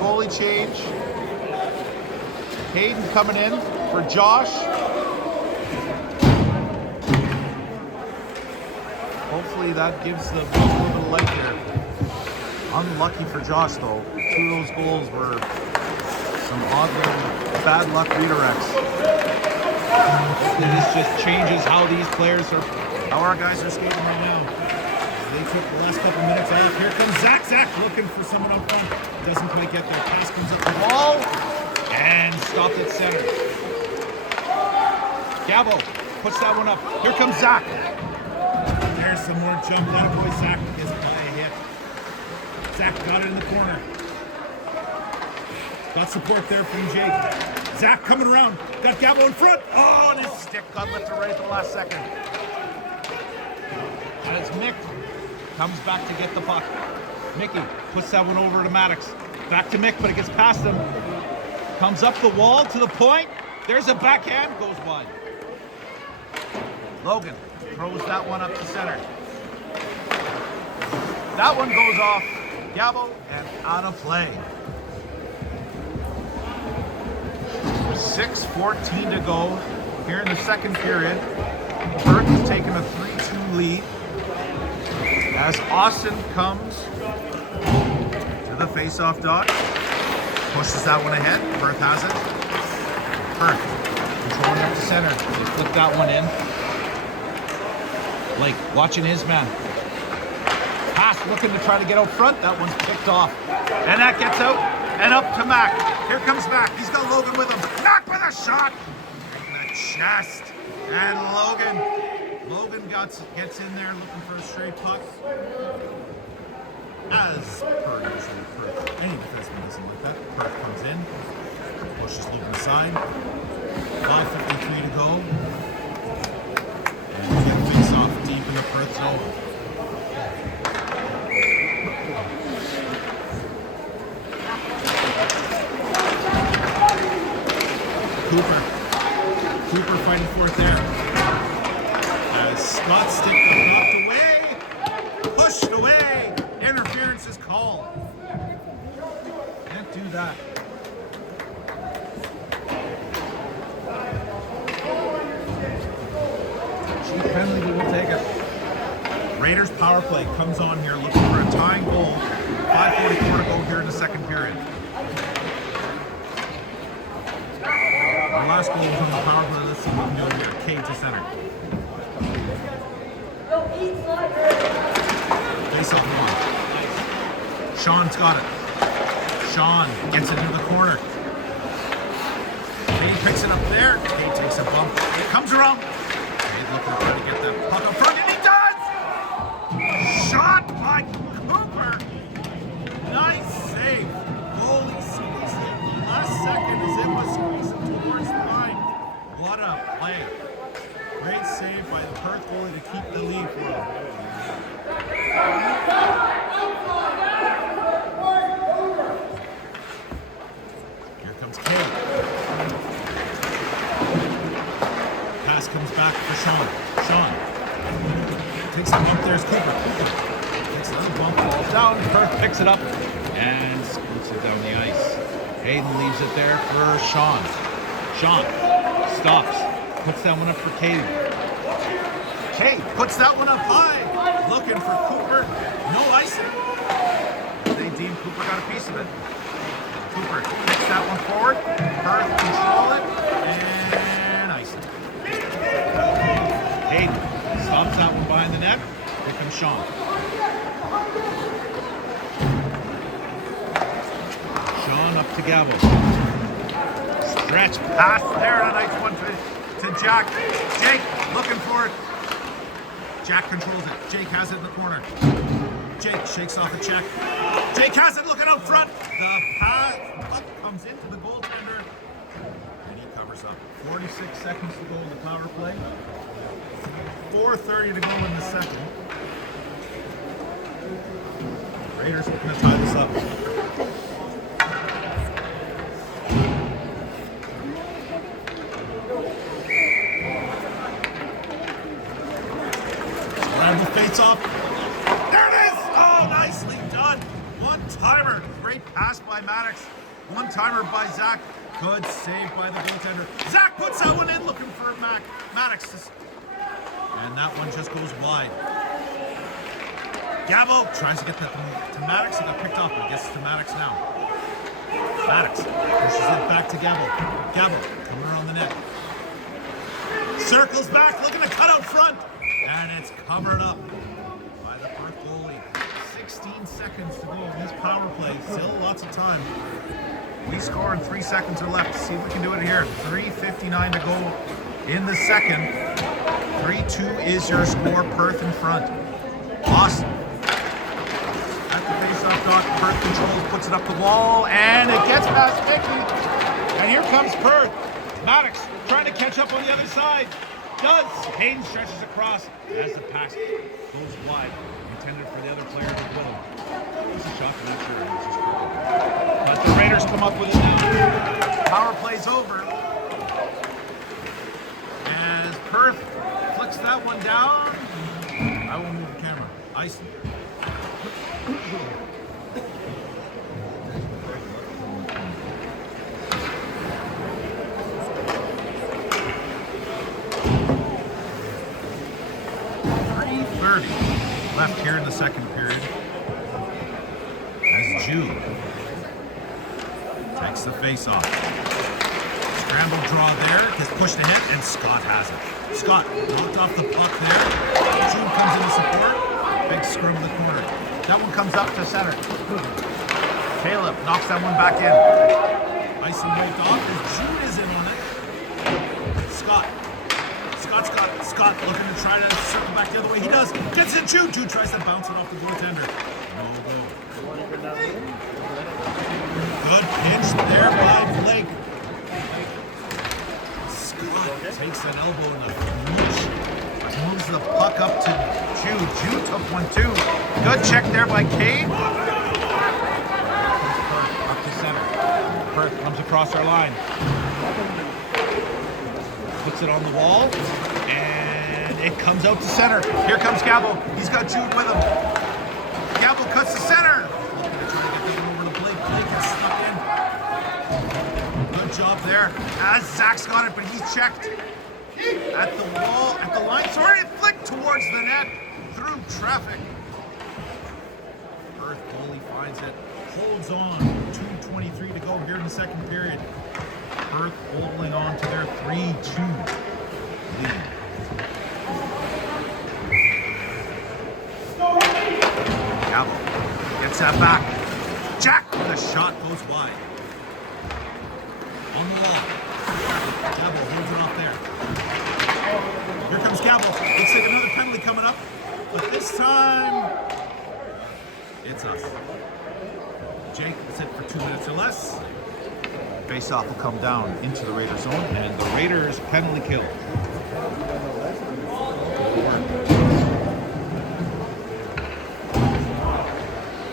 goalie change. Hayden coming in for Josh. Hopefully that gives the a little bit of light here. Unlucky for Josh, though. 2 of those goals were some odd little bad luck redirects. This just changes how these players are, how our guys are skating right now. They took the last couple minutes off. Here comes Zach. Zach looking for someone up front. Doesn't quite get there. Pass comes up the wall and stopped at center. Gabo puts that one up. Here comes Zach. There's some more jump. That boy Zach is by a hit. Zach got it in the corner. Got support there from Jake. Zach coming around. Got Gabo in front. Oh, and his stick got lifted right at the last second. As Mick comes back to get the puck. Mickey puts that one over to Maddox. Back to Mick, but it gets past him. Comes up the wall to the point. There's a backhand. Goes wide. Logan throws that one up to center. That one goes off Gabo and out of play. 6:14 to go here in the second period. Perth has taken a 3-2 lead as Austin comes to the face-off dot. Pushes that one ahead. Perth has it. Perth controlling up to center. They flip that one in. Blake watching his man. Pass looking to try to get out front. That one's picked off. And that gets out and up to Mac. Here comes Mac. He's got Logan with him. Mac with a shot. In the chest. And Logan gets in there looking for a straight puck. As per usual, Perth, any defenseman doesn't like that. Perth comes in. Pushes Logan aside. 5:53 to go. And we get face off deep in the Perth zone. Cooper fighting for it there. As Scott stick got knocked away. Pushed away. Interference is called. Can't do that. Cheap penalty, but we'll take it. Raiders power play comes on here looking for a tying goal. 5:44 to go here in the second period. Our last goal was on the power play. Let's see what we can do here. Cade to center. Face off one. Sean's got it. Sean gets it into the corner. Cade picks it up there. Cade takes a bump. It comes around. Cade looking to try to get that puck up front, and he does! Shot by Cooper. Nice save. Goalie squeezed it the last second as it was squeezing towards the line. What a play. Great save by the Perth goalie to keep the lead for him. Here comes Cade. Pass comes back for Sean. Sean takes a bump. There's Cooper. Takes another bump, falls down. Perth picks it up and scoots it down the ice. Hayden leaves it there for Sean. Sean stops. Puts that one up for Cade. Cade puts that one up high. Looking for Cooper. No icing. They deem Cooper got a piece of it. Cooper kicks that one forward. Perth control it. And icing. Hayden stops that one behind the net. Here comes Sean. Sean up to Gabo. Stretch pass there. A nice one to Jack. Jake looking for it. Jack controls it. Jake has it in the corner. Jake shakes off a check. Jake has it looking out front. The pass comes into the goaltender. And he covers up. 46 seconds to go in the power play. 4:30 to go in the second. Raiders are going to tie this up. Face off. There it is! Oh, nicely done. One-timer. Great pass by Maddox. One-timer by Zach. Good save by the goaltender. Zach puts that one in looking for Maddox. And that one just goes wide. Gabo tries to get that to Maddox. He got picked off, but he gets to Maddox now. Maddox pushes it back to Gabo. Gabo coming around the net. Circles back, looking to cut out front. And it's covered up by the Perth goalie. 16 seconds to go in this power play. Still lots of time. We score in 3 seconds or left. See if we can do it here. 3:59 to go in the second. 3-2 is your score. Perth in front. Awesome. At the face-off dot, Perth controls, puts it up the wall, and it gets past Mickey. And here comes Perth. Maddox trying to catch up on the other side. Does. Hayden stretches across as the pass goes wide. Intended for the other player to pull him. It's a shot, I'm not sure. It was just crooked. But the Raiders come up with it now. Power play's over. As Perth flicks that one down. I won't move the camera. Icing. 3:30 left here in the second period. As Jude takes the face-off. Scramble draw there, gets pushed ahead, and Scott has it. Scott knocked off the puck there. Jude comes in to support. Big scrum in the corner. That one comes up to center. Caleb knocks that one back in. Icing waved off as Jude is in on it. Scott looking to try to circle back the other way. He does. Gets it. Jude tries to bounce it off the goaltender. No go. Good pinch there by Blake. Scott takes an elbow in the reach. Moves the puck up to Jude. Jude took one too. Good check there by Cade. Up to center. Perth comes across our line. Puts it on the wall. And it comes out to center. Here comes Gabo. He's got Jude with him. Gabo cuts to center. Looking to try to get that over to Blake. Blake is stuck in. Good job there. As Zach's got it, but he's checked. At the wall, at the line. Sorry, it flicked towards the net. Through traffic. Perth goalie finds it. Holds on. 2:23 to go here in the second period. Perth holding on to their 3-2 lead. Gabo gets that back. Jack with a shot goes wide. On the wall. Gabo holds it off there. Here comes Gabo. Looks like another penalty coming up. But this time, it's us. Jake, that's it for 2 minutes or less. Face-off will come down into the Raiders zone, and the Raiders penalty kill.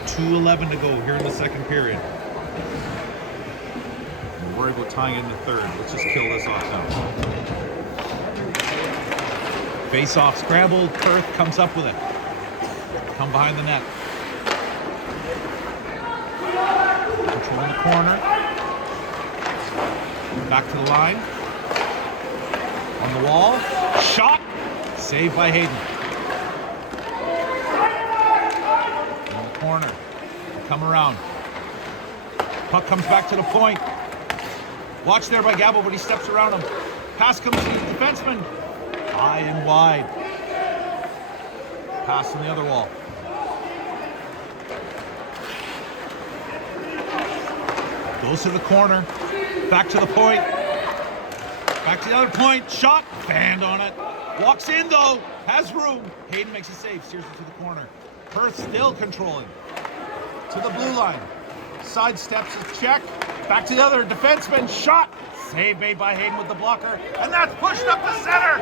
2:11 to go here in the second period. We're worried about tying in the third. Let's just kill this off now. Face-off scrambled. Perth comes up with it. Come behind the net. Control in the corner. Back to the line. On the wall. Shot. Saved by Hayden. In the corner. Come around. Puck comes back to the point. Watch there by Gabo, but he steps around him. Pass comes to the defenseman. High and wide. Pass on the other wall. Goes to the corner. Back to the point. Back to the other point. Shot. Banned on it. Walks in though. Has room. Hayden makes a save. Steers it to the corner. Perth still controlling. To the blue line. Sidesteps his check. Back to the other defenseman. Shot. Save made by Hayden with the blocker. And that's pushed up the center.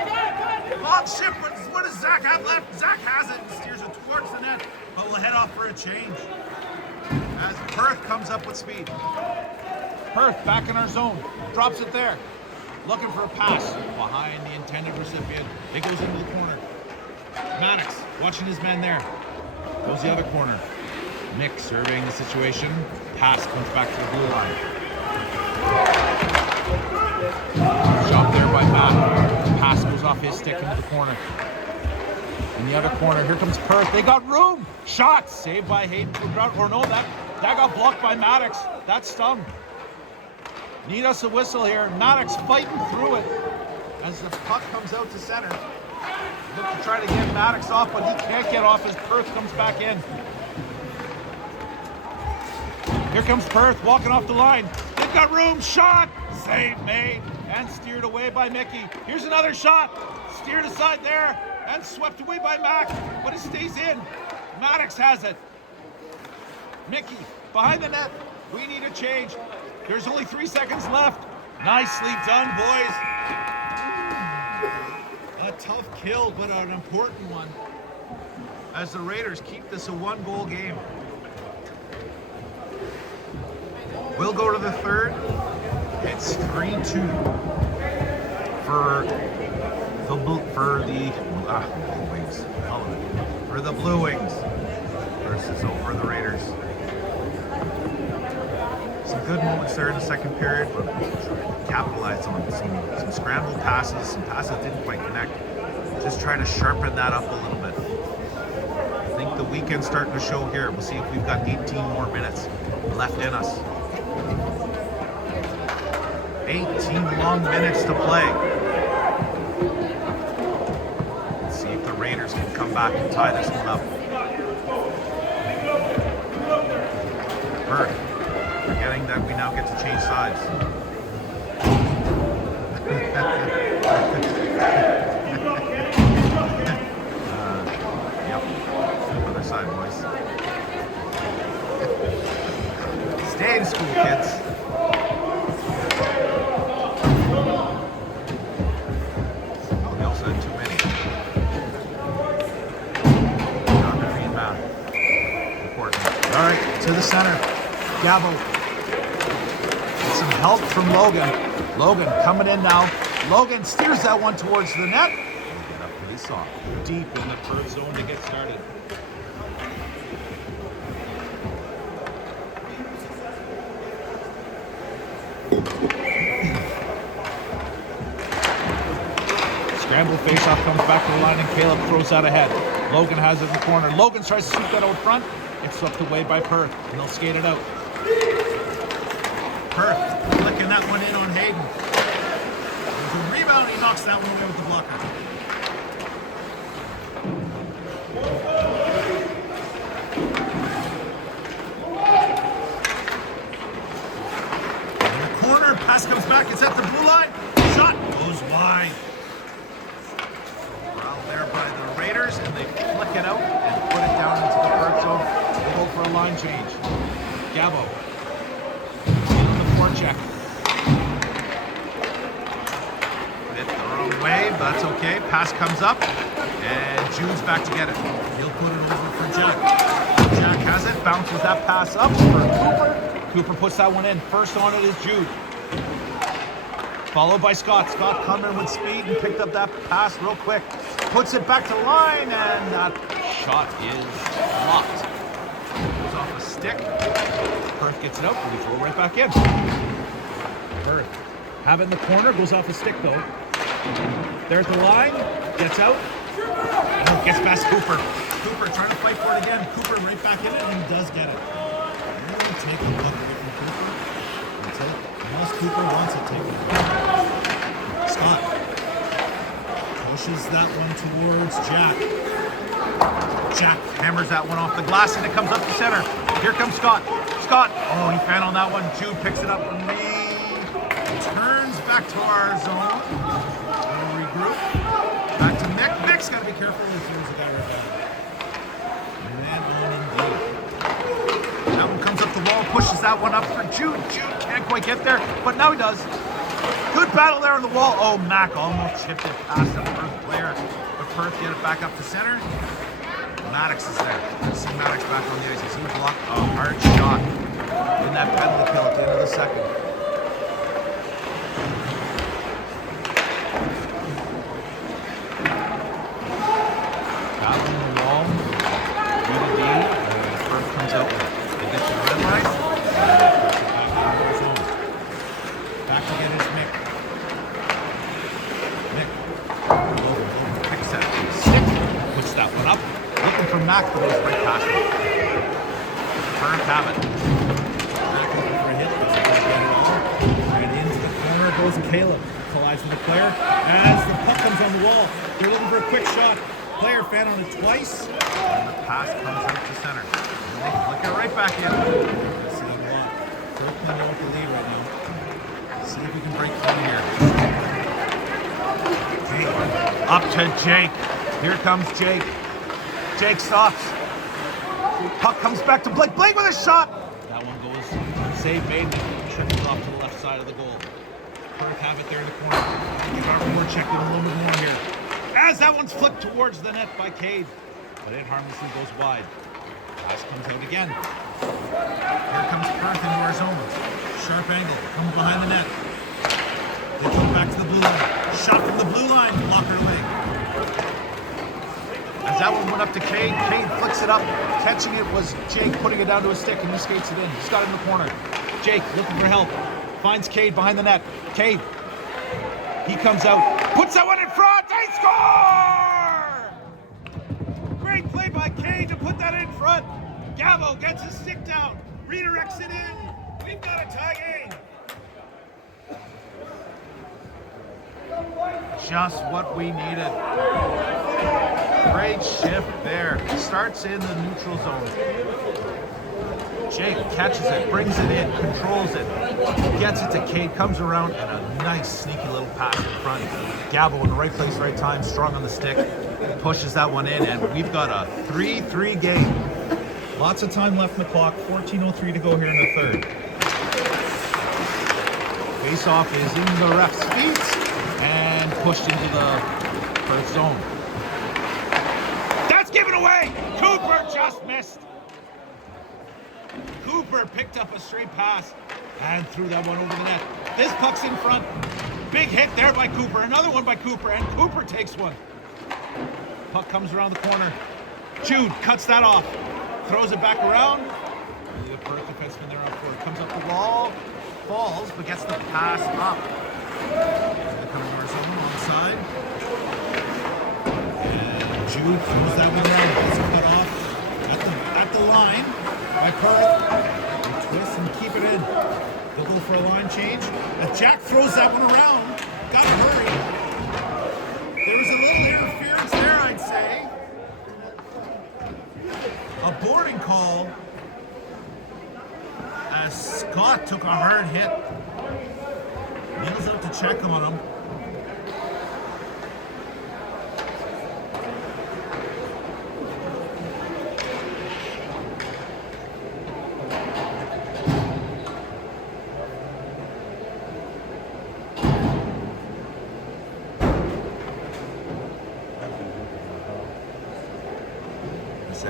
Long ship. What does Zach have left? Zach has it and steers it towards the net. But we'll head off for a change. As Perth comes up with speed. Perth back in our zone. Drops it there. Looking for a pass. Behind the intended recipient. It goes into the corner. Maddox watching his man there. Goes the other corner. Nick surveying the situation. Pass comes back to the blue line. Shot there by Matt. Pass goes off his stick into the corner. In the other corner. Here comes Perth. They got room. Shot saved by Hayden to the ground. Or no, that got blocked by Maddox. That stung. Need us a whistle here. Maddox fighting through it as the puck comes out to center. Look to try to get Maddox off, but he can't get off as Perth comes back in. Here comes Perth walking off the line. They've got room. Shot. Save made and steered away by Mickey. Here's another shot. Steered aside there and swept away by Mac, but it stays in. Maddox has it. Mickey behind the net. We need a change. There's only 3 seconds left. Nicely done, boys. A tough kill, but an important one as the Raiders keep this a 1-goal game. We'll go to the third. It's 3-2 for the Blue Wings. For the Blue Wings versus over the Raiders. Some good moments there in the second period, but capitalized on some scrambled passes, some passes that didn't quite connect. Just trying to sharpen that up a little bit. I think the weekend's starting to show here. We'll see if we've got 18 more minutes left in us. 18 long minutes to play. Let's see if the Raiders can come back and tie this one up. Perth, forgetting that we now get to change sides. Yep, other side, boys. Stay in school, kids. All right, to the center. Gabo. Get some help from Logan. Logan coming in now. Logan steers that one towards the net. We'll get a face off deep in the Perth zone to get started. Scramble face-off comes back to the line and Caleb throws that ahead. Logan has it in the corner. Logan tries to sweep that out front. It's swept away by Perth, and they'll skate it out. Perth flicking that one in on Hayden. There's a rebound, he knocks that one away with the blocker. In the corner, pass comes back, it's at the blue line. Shot goes wide. We're out there by the Raiders, and they flick it out and put it down into the Perth zone. They go for a line change. Gabo. In the forecheck. Hit the wrong way, but that's okay. Pass comes up, and Jude's back to get it. He'll put it over for Jack. Jack has it, bounces that pass up for Cooper. Cooper puts that one in. First on it is Jude. Followed by Scott. Scott coming with speed and picked up that pass real quick. Puts it back to line, and that shot is blocked. Goes off a stick. Perth gets it out, and we throw it right back in. Perth have it in the corner, goes off a stick though. There's the line, gets out, and gets past Cooper. Cooper trying to fight for it again. Cooper right back in it, and he does get it. Really take a look away from Cooper. Unless Cooper wants it taken. Scott pushes that one towards Jack. Jack hammers that one off the glass, and it comes up the center. Here comes Scott. Scott, oh, he fan on that one. Jude picks it up and returns back to our zone. We'll regroup. Back to Mick. Mick's got to be careful. He throws the guy right back. Man on indeed. That one comes up the wall, pushes that one up for Jude. Jude can't quite get there, but now he does. Good battle there on the wall. Oh, Mac almost chipped it past the Perth player. But Perth get it back up to center. Maddox is there. Let's see Maddox back on the ice. He's blocked a hard shot in that penalty kill at the end of the second. Battle on the wall. Good indeed. Perth comes out with it. They get to the red line. Back to get his Mick. Mick. Over. Picks that stick. Puts that one Looking for Mac, but it was right past him. Perth have it. Mac looking for a hit. Doesn't quite get it all. And into the corner goes Caleb. Collides with the player as the puck comes on the wall. They're looking for a quick shot. Player fan on it twice. And the pass comes out to center. And they flick it right back in. Let's see what. Perth playing with the lead right now. See if we can break through here. Up to Jake. Here comes Jake. Jake stops. Puck comes back to Blake. Blake with a shot. That one goes. Save made. Trickles off to the left side of the goal. Perth have it there in the corner. More checked in a little bit more here. As that one's flipped towards the net by Cade. But it harmlessly goes wide. Pass comes out again. Here comes Perth into our zone. Sharp angle. Comes behind the net. They come back to the blue line. Shot from the blue line. Blocker away. As that one went up to Cade, Cade flicks it up. Catching it was Jake, putting it down to his stick, and he skates it in. He's got it in the corner. Jake looking for help. Finds Cade behind the net. Cade. He comes out. Puts that one in front. They score! Great play by Cade to put that in front. Gabo gets his stick down. Redirects it in. We've got a tie game. Just what we needed. Great shift there. Starts in the neutral zone. Jake catches it, brings it in, controls it, gets it to Cade, comes around, and a nice sneaky little pass in front. Gabo in the right place, right time, strong on the stick, pushes that one in, and we've got a 3-3 game. Lots of time left in the clock, 14:03 to go here in the third. Face-off is in the ref's feet and pushed into the Perth zone. That's given away! Cooper just missed! Cooper picked up a straight pass and threw that one over the net. This puck's in front. Big hit there by Cooper. Another one by Cooper, and Cooper takes one. Puck comes around the corner. Jude cuts that off. Throws it back around. The Perth defenseman there up for it. Comes up the wall. Falls, but gets the pass up. They're coming to our zone on the side. And Jude throws that one around. Gets it cut off at the line by Perth. They twist and keep it in. They'll go for a line change. And Jack throws that one around. Gotta hurry. There was a little interference there, I'd say. A boarding call as Scott took a hard hit. Kneels out to check on him.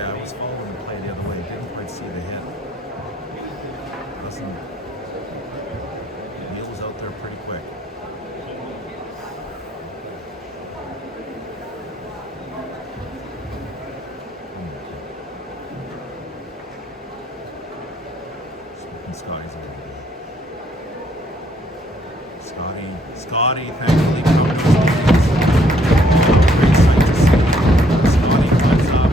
I was following the play the other way. Didn't quite see the hit. Neil was out there pretty quick. Scotty's over there. Scotty, thankfully, comes. Great sight to see. Scotty comes up.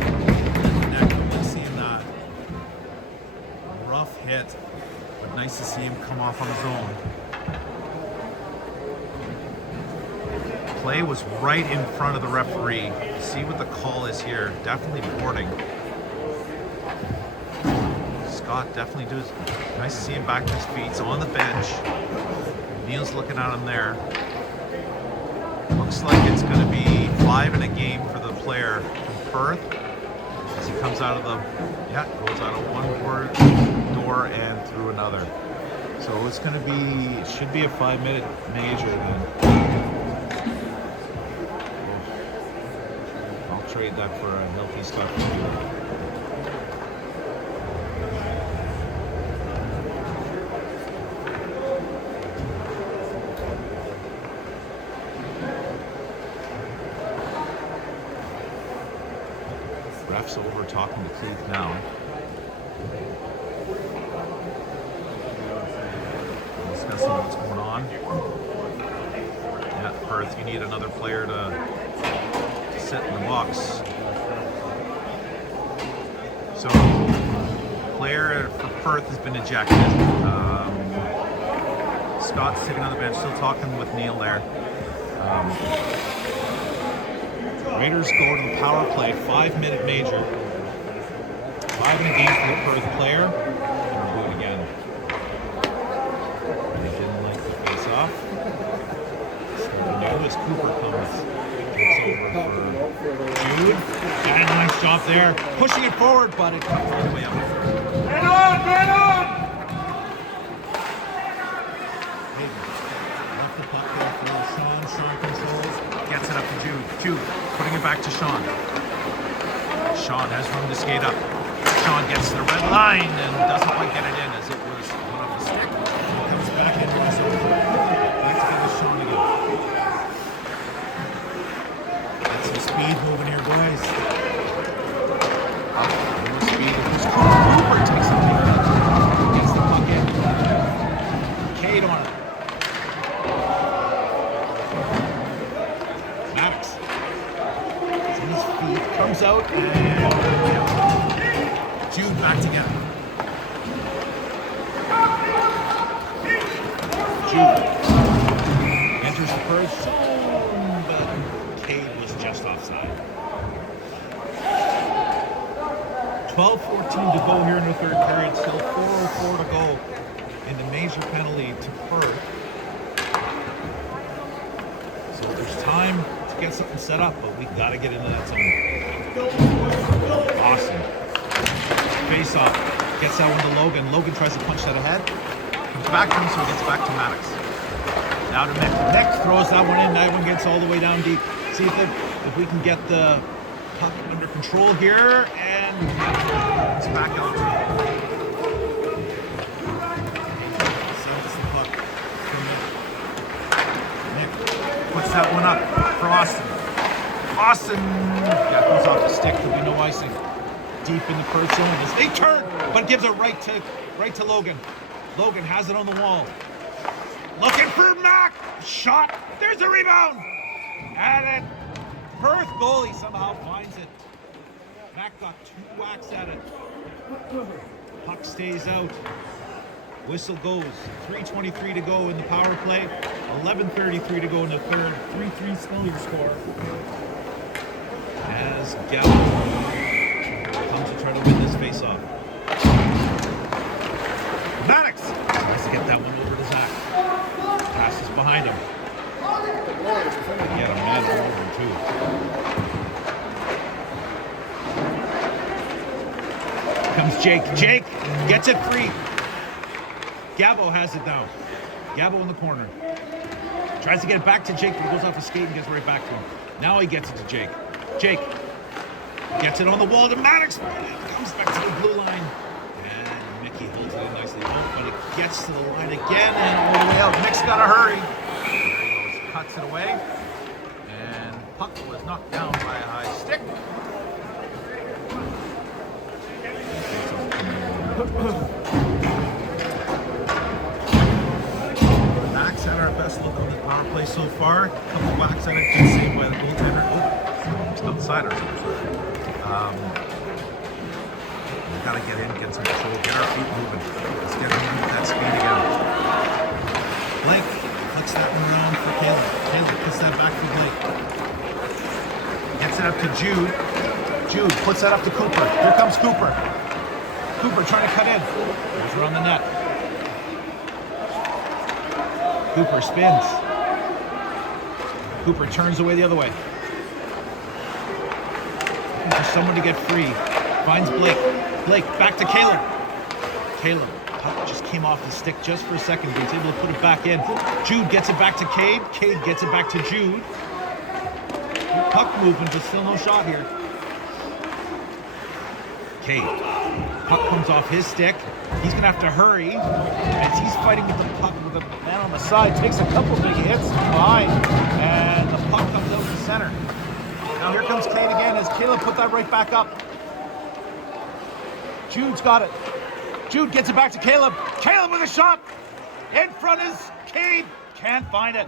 Seeing that rough hit, but nice to see him come off on his own. Play was right in front of the referee. See what the call is here. Definitely boarding. Scott definitely does. Nice to see him back to his feet. So on the bench. Neil's looking at him there. Looks like it's going to be 5 in a game for the player from Perth. As he comes out of goes out of one door and through another. So it's going to be, it should be a 5-minute major then. I'll trade that for a healthy Scott. Ref's over talking to Keith now. Discussing what's going on. Yeah, Perth, you need another player to sit in the box. So, player for Perth has been ejected. Scott's sitting on the bench, still talking with Neil there. Raiders go to the power play, 5-minute major. 5 in a game for the Perth player. And we'll do it again. They didn't like the face off. So as Cooper comes, takes over for Jude. And a nice job there. Pushing it forward, but it comes all the way up. Man on! Man on! Left the puck there for Sean. Sean controls. Gets it up to Jude. Jude putting it back to Sean. Sean has room to skate up. Sean gets to the red line and doesn't quite get it in as it was one off the stick. Comes back into his own. Back together, Sean again. Get some speed moving here, boys. More speed. Here's Cooper takes it. Gets the puck in. Cade on it. Max. It's on his feet. Comes out and Jude back together. Jude enters the first zone, but Cade was just offside. 12:14 to go here in the third period. Still 4:04 to go in the major penalty to Perth. So there's time to get something set up, but we got to get into that zone. Awesome. Face off. Gets that one to Logan. Logan tries to punch that ahead. Comes back to him, so he gets back to Maddox. Now to Nick. Nick throws that one in. That one gets all the way down deep. See if we can get the puck under control here. And It's back out. sends the puck from Nick. Puts that one up for Austin. Austin That goes off the stick. There'll be no icing. Deep in the Perth zone. As they turn, but gives it right to Logan. Logan has it on the wall. Looking for Mac. Shot. There's a rebound. And it. Perth goalie somehow finds it. Mac got 2 whacks at it. Puck stays out. Whistle goes. 3:23 to go in the power play. 11:33 to go in the third. 3-3 still your score. As Gallo comes to try to win this face-off. Maddox tries to get that one over to Zach. Passes behind him. He had a man over him too. Comes Jake. Jake gets it free. Gabo has it down. Gabo in the corner. Tries to get it back to Jake, but he goes off his skate and gets right back to him. Now he gets it to Jake. Jake gets it on the wall to Maddox. Comes back to the blue line. And Mickey holds it in nicely. Oh, but it gets to the line again and all the way out. Nick's got to hurry. There he goes, cuts it away. And puck was knocked down by a high stick. Max had our best look on the power play so far. Couple whacks at it, good save by the goaltender. Just outside ours. We gotta get in, get some control, get our feet moving. Let's get moving with that speed again. Blake flicks that one around for Caleb. Caleb puts that back for Blake. Gets it up to Jude. Jude puts that up to Cooper. Here comes Cooper. Cooper trying to cut in. There's around the net. Cooper spins. Cooper turns away the other way. Looking for someone to get free. Finds Blake. Blake back to Caleb. Caleb. Puck just came off the stick just for a second, but he's able to put it back in. Jude gets it back to Cade. Cade gets it back to Jude. Puck movement, but still no shot here. Cade. Puck comes off his stick. He's going to have to hurry as he's fighting with the puck with the man on the side. Takes a couple big hits behind, and the puck comes out to center. Now here comes Cade again as Caleb put that right back up. Jude's got it. Jude gets it back to Caleb. Caleb with a shot. In front is Cade. Can't find it.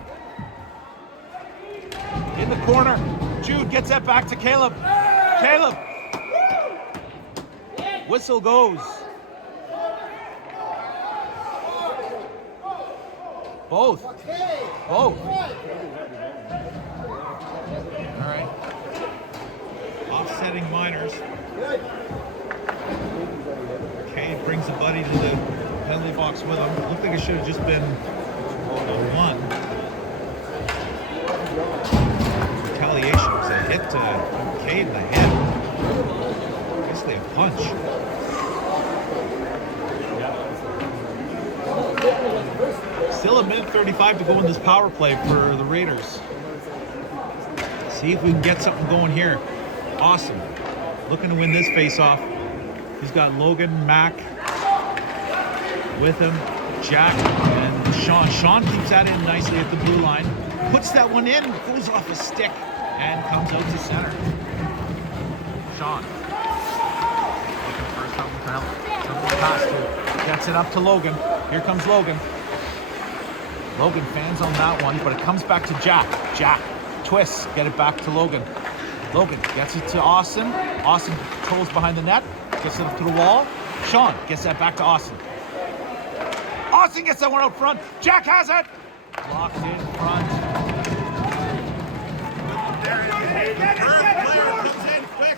In the corner. Jude gets that back to Caleb. Caleb. Whistle goes. Both. Both. All right. Offsetting minors. Cade brings a buddy to the penalty box with him. Looked like it should have just been a one. Retaliation was a hit to Cade in the head. Basically a punch. Still a minute 35 to go in this power play for the Raiders. See if we can get something going here. Awesome. Looking to win this face-off. He's got Logan, Mac with him, Jack, and Sean. Sean keeps that in nicely at the blue line. Puts that one in, goes off a stick, and comes out to center. Sean. Looking for someone pass to. Gets it up to Logan. Here comes Logan. Logan fans on that one, but it comes back to Jack. Jack twists, get it back to Logan. Logan gets it to Austin. Austin controls behind the net, gets it up to the wall. Sean gets that back to Austin. Austin gets that one out front. Jack has it. Locked in front. There it is. The Perth player comes in quick.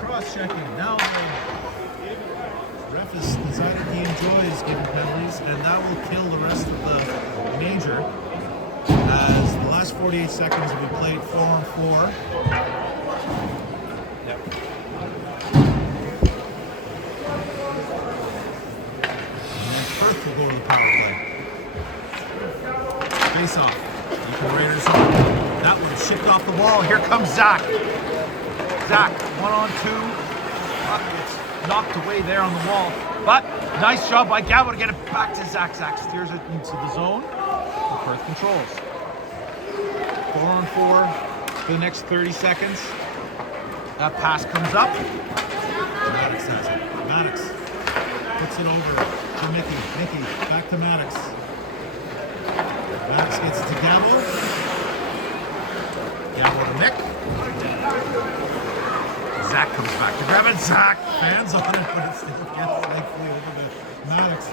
Cross-checking. Now the ref has decided he enjoys giving penalties, and that will kill the rest of the major. As the last 48 seconds will be played 4-on-4. Yep. And Perth will go to the power play. Face off. Keep the Raiders on. That one shipped off the wall. Here comes Zach. Zach, 1-on-2. It's knocked away there on the wall. But nice job by Gabo to get it back to Zach. Zach steers it into the zone. And Perth controls. 4-on-4 for the next 30 seconds. That pass comes up. Maddox has it. Maddox puts it over to Mickey. Mickey back to Maddox. Maddox gets it to Gabo. Gabo to Nick. Zach comes back to grab it. Zach fans on it, but it still gets thankfully over to Maddox.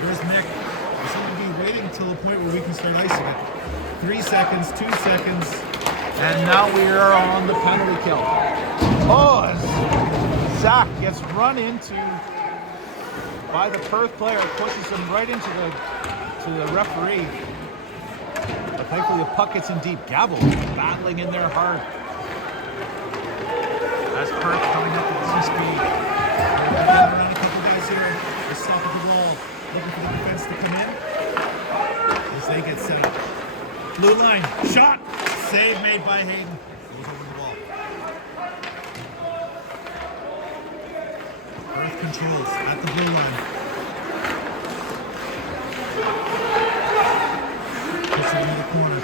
Here's Nick. We seem to be waiting until the point where we can start icing it. 3 seconds, 2 seconds, and now we are on the penalty kill. Oh, Zach gets run into by the Perth player, pushes him right into the referee. But thankfully the puck gets in deep. Gabo battling in there hard. As Perth coming up with some speed. Around a couple guys here. They stop at the wall, looking for the defense to come in. As they get set up. Blue line, shot, save made by Hayden. Goes over the wall. Perth controls at the blue line. Puts it into the corner.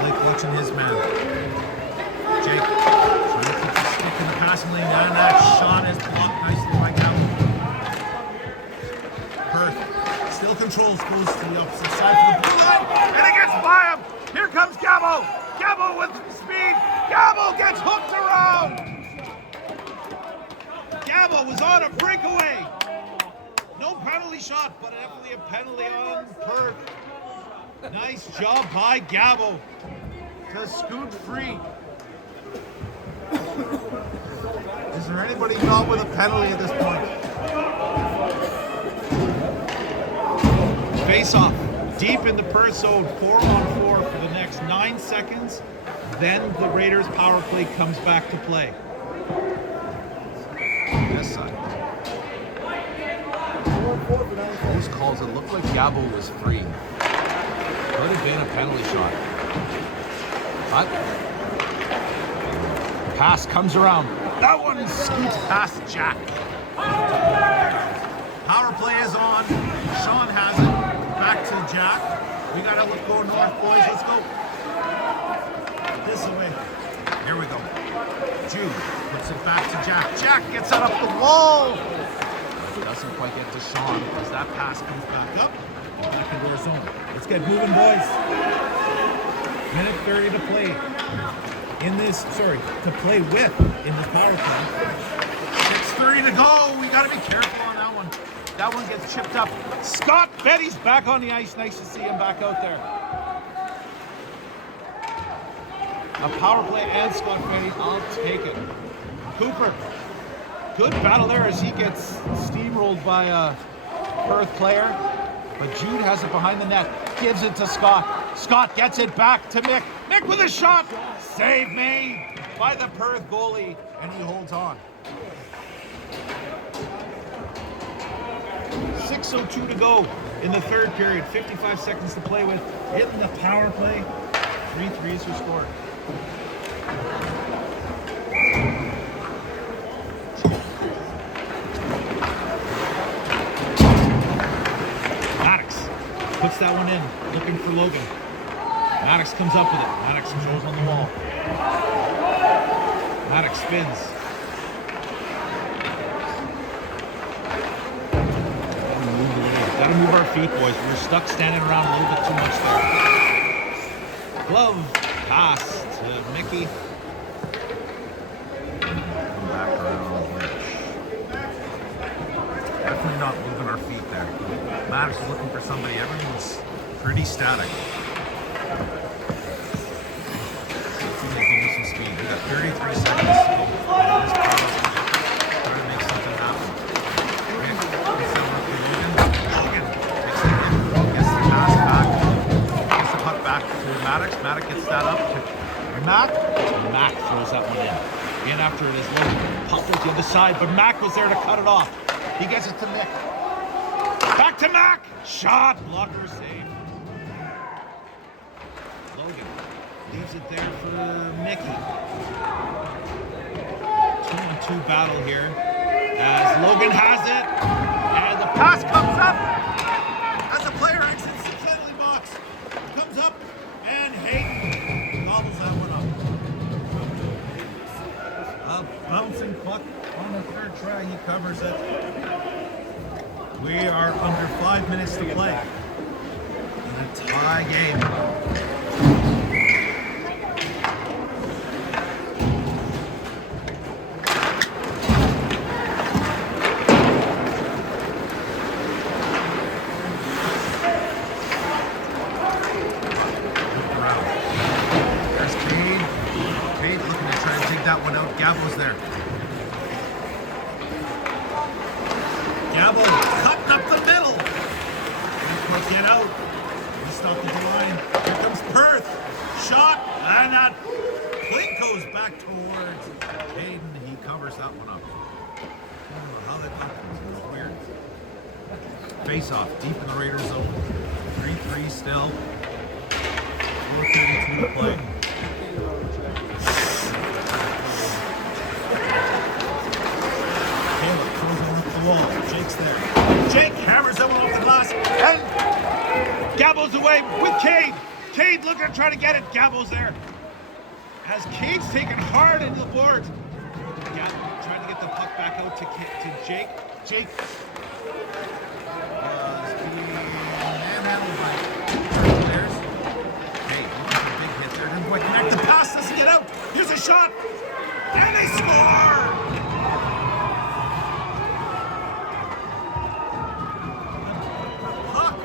Blake watching his man. Jake. In the passing lane, and that shot is blocked nicely by Gabo. Perth still controls, goes to the opposite side of the blue line, and it gets by him. Here comes Gabo. Gabo with speed. Gabo gets hooked around. Gabo was on a breakaway. No penalty shot, but definitely a penalty on Perth. Nice job by Gabo to scoot free. Is there anybody not with a penalty at this point? Face off. Deep in the Perth zone. 4-on-4 for the next 9 seconds. Then the Raiders power play comes back to play. This side. Those calls, it looked like Gabo was free. Could have been a penalty shot. But pass comes around. That one scoots past Jack. Power play is on. Sean has it. Back to Jack. We gotta go north, boys. Let's go. This way. Here we go. Jude puts it back to Jack. Jack gets it up the wall. Doesn't quite get to Sean as that pass comes back up and back into our zone. Let's get moving, boys. Minute 30 to play. To play with in this power play. 6:30 to go. We got to be careful on that one. That one gets chipped up. Scott Betty's back on the ice. Nice to see him back out there. A power play and Scott Betty. I'll take it. Cooper. Good battle there as he gets steamrolled by a Perth player. But Jude has it behind the net. Gives it to Scott. Scott gets it back to Mick. Mick with a shot. Save made by the Perth goalie. And he holds on. 6:02 to go in the third period. 55 seconds to play with. Hitting the power play. 3 threes were scored. Maddox puts that one in, looking for Logan. Maddox comes up with it. Maddox throws on the wall. Maddox spins. Gotta move our feet, boys. We're stuck standing around a little bit too much there. Glove pass to Mickey. Come back around, Rich. Definitely not moving our feet there. Maddox is looking for somebody. Everyone's pretty static. Give me some speed. We got 33 seconds to go. Trying to make something happen. Logan gets the pass back. Gets the puck back to Maddox. Maddox gets that up to Mac. Mac throws that one in. In after it is Logan. Popped it to the other side, but Mac was there to cut it off. He gets it to Mick. Back to Mac. Shot. Blocker save. Logan leaves it there for Mickey. 2-on-2 battle here as Logan has it. And the pass comes up as the player exits the penalty box. Comes up and Hayden gobbles that one up. A bouncing puck on the third try. He covers it. We are under 5 minutes to play in a tie game. There's Cade. Cade looking to try and take that one out. Gabo's there. Gabo cutting up the middle. Can't get out. He stopped at the line. Here comes Perth. Shot. And that plate goes back towards Hayden. He covers that one up. I don't know how that happened. It was weird. Face off deep in the Raiders zone. 3-3 still. 4:32 to play. Caleb throws it off the wall. Jake's there. Jake hammers that one off the glass. And Gabo's away with Cade. Cade looking to try to get it. Gabo's there. As Cade's taken hard into the board. Trying to get the puck back out to Jake. Jake was being manhandled by two players. Hey, looking for a big hit there. Didn't quite connect. The pass doesn't get out. Here's a shot. And they score! The puck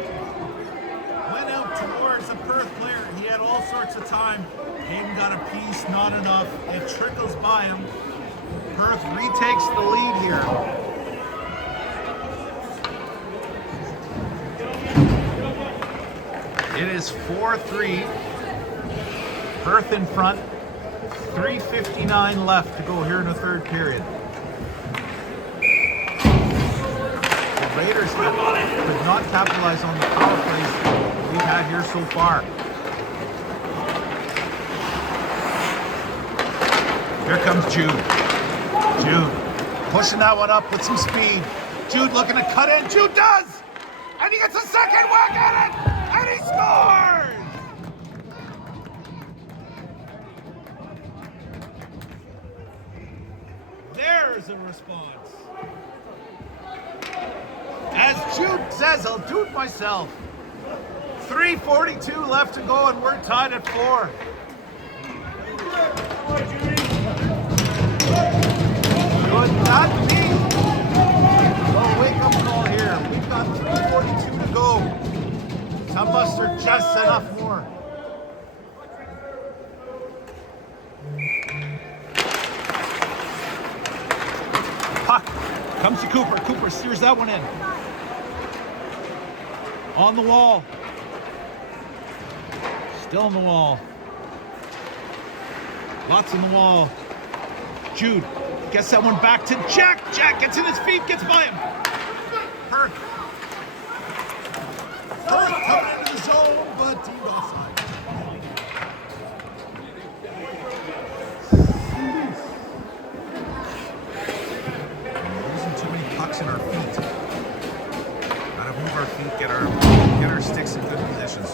went out towards the Perth player. He had all sorts of time. Hayden got a piece, not enough. It trickles by him. Perth retakes the lead here. It is 4-3. Perth in front. 3:59 left to go here in the third period. The Raiders could not capitalize on the power plays we've had here so far. Here comes Jude. Jude pushing that one up with some speed. Jude looking to cut in. Jude does! And he gets a second whack at it! And he scores! There's a response. As Jude says, I'll do it myself. 3:42 left to go, and we're tied at 4. Good, not me. Oh, wake up call here. We've got 3:42 to go. Some of us are just enough more. Puck comes to Cooper. Cooper steers that one in. On the wall. Still on the wall. Lots on the wall. Jude gets that one back to Jack. Jack gets in his feet, gets by him. Perth. Perth coming into the zone, but deemed offside. We're losing too many pucks in our feet. Gotta move our feet, get our sticks in good positions.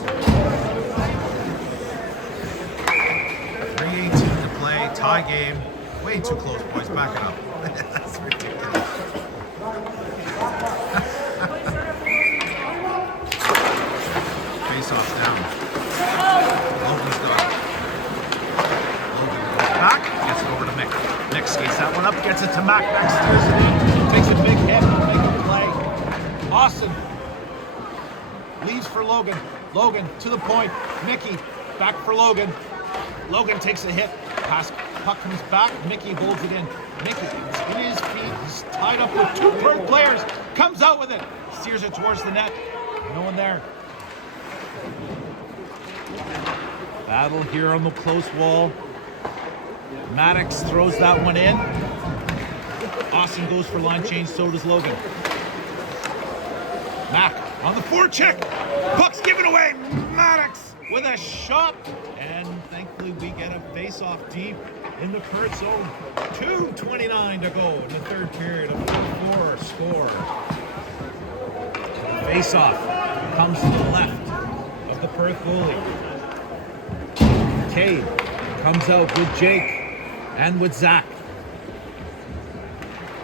3:18 to play, tie game. Way too close, boys. Back it up. That's ridiculous. Face off down. Logan's got it. Logan goes back, gets it over to Mick. Mick skates that one up, gets it to Mac. Mac steers it in, Takes a big hit, make a play. Austin leaves for Logan. Logan to the point. Mickey back for Logan. Logan takes a hit. Pass. Puck comes back. Mickey holds it in. Mickey is in his feet. He's tied up with 2 Perth players. Comes out with it. Steers it towards the net. No one there. Battle here on the close wall. Maddox throws that one in. Austin goes for line change. So does Logan. Mac on the forecheck. Puck's given away. Maddox with a shot. And thankfully we get a face-off deep in the Perth zone. 2:29 to go in the third period. A 4-4 score. Face-off comes to the left of the Perth goalie. Cade comes out with Jake and with Zach.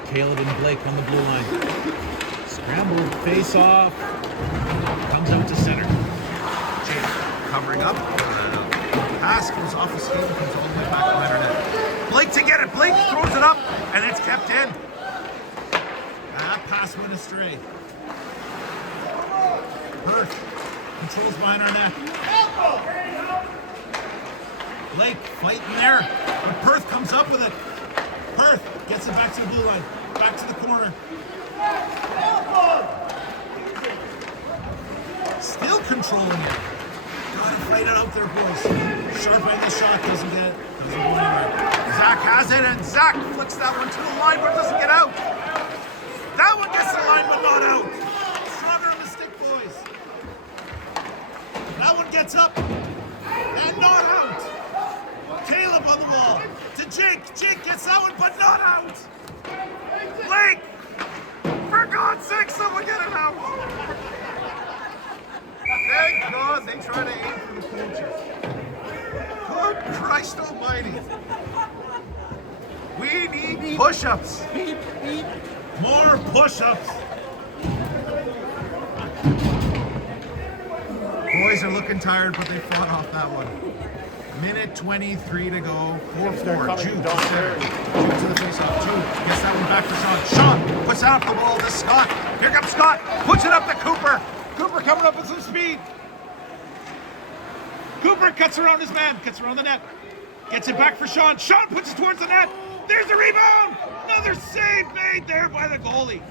Caleb and Blake on the blue line. Scrambled face-off. Comes out to center. Jake covering up. Pass goes off the skate and comes all the way back to the net. Blake to get it. Blake throws it up, and it's kept in. That pass went astray. Perth controls behind our net. Blake fighting there, but Perth comes up with it. Perth gets it back to the blue line, back to the corner. Still controlling it. Gotta fight it out there, boys. Sharp end the shot, doesn't get it. Doesn't go anywhere. Zach has it, and Zach flicks that one to the line, but it doesn't get out. That one gets the line, but not out. Stronger on the stick, boys. That one gets up, and not out. Caleb on the wall to Jake. Jake gets that one, but not out. Blake! For God's sake, someone get it out. Thank God they try to aim for the coaches. Good Christ almighty. We need push-ups. More push-ups. Boys are looking tired, but they fought off that one. Minute 23 to go. 4-4. Jude to center. Jude to the face-off. Jude gets that one back for Sean. Sean puts that up the wall to Scott. Here comes Scott. Puts it up to Cooper. Cooper coming up with some speed. Cooper cuts around his man. Cuts around the net. Gets it back for Sean. Sean puts it towards the net. There's a rebound. Another save made there by the goalie.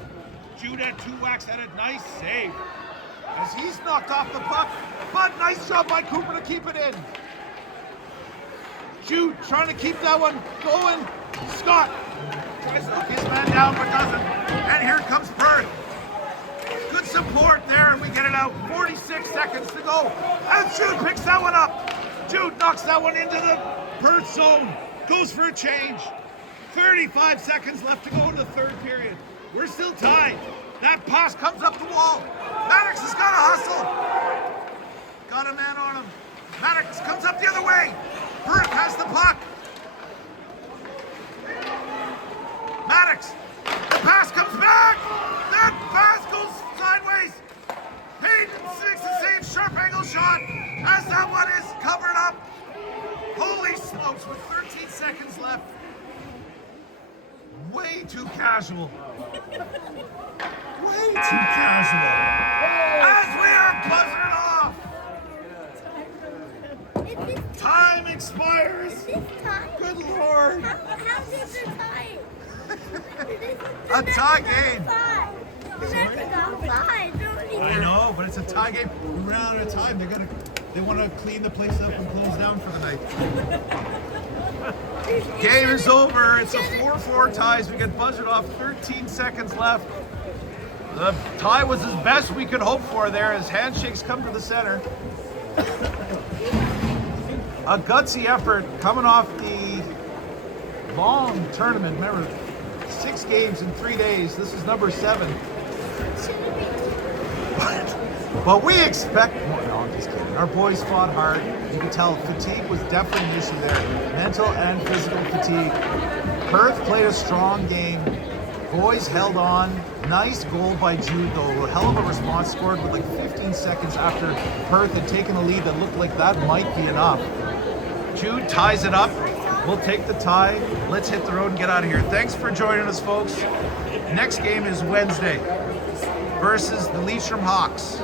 Jude had 2 whacks at it. Nice save. As he's knocked off the puck. But nice job by Cooper to keep it in. Jude trying to keep that one going. Scott tries to knock his man down, but doesn't. And here comes Perth. Good support there, and we get it out. 46 seconds to go. And Jude picks that one up. Jude knocks that one into the Perth zone. Goes for a change. 35 seconds left to go in the third period. We're still tied. That pass comes up the wall. Maddox has got to hustle. Got a man on him. Maddox comes up the other way. Perth has the puck. Maddox. The pass comes back. That pass goes sideways. Hayden makes the save. sharp angle shot as that one is covered up. Holy smokes, with 13 seconds left. Way too casual. Way too casual. As we are buzzing off. Time expires. Good Lord. How did the tie? A tie game. I know, but it's a tie game. We ran out of time. They want to clean the place up and close down for the night. Game is over. It's a 4-4 ties. We get buzzed off. 13 seconds left. The tie was as best we could hope for there as handshakes come to the center. A gutsy effort coming off the long tournament. Remember, 6 games in 3 days. This is number 7. But we expect more. No, I'm just kidding. Our boys fought hard. You can tell fatigue was definitely an issue there. Mental and physical fatigue. Perth played a strong game. Boys held on. Nice goal by Jude, though. A hell of a response, scored with like 15 seconds after Perth had taken a lead that looked like that might be enough. Jude ties it up. We'll take the tie. Let's hit the road and get out of here. Thanks for joining us, folks. Next game is Wednesday versus the Leitrim Hawks.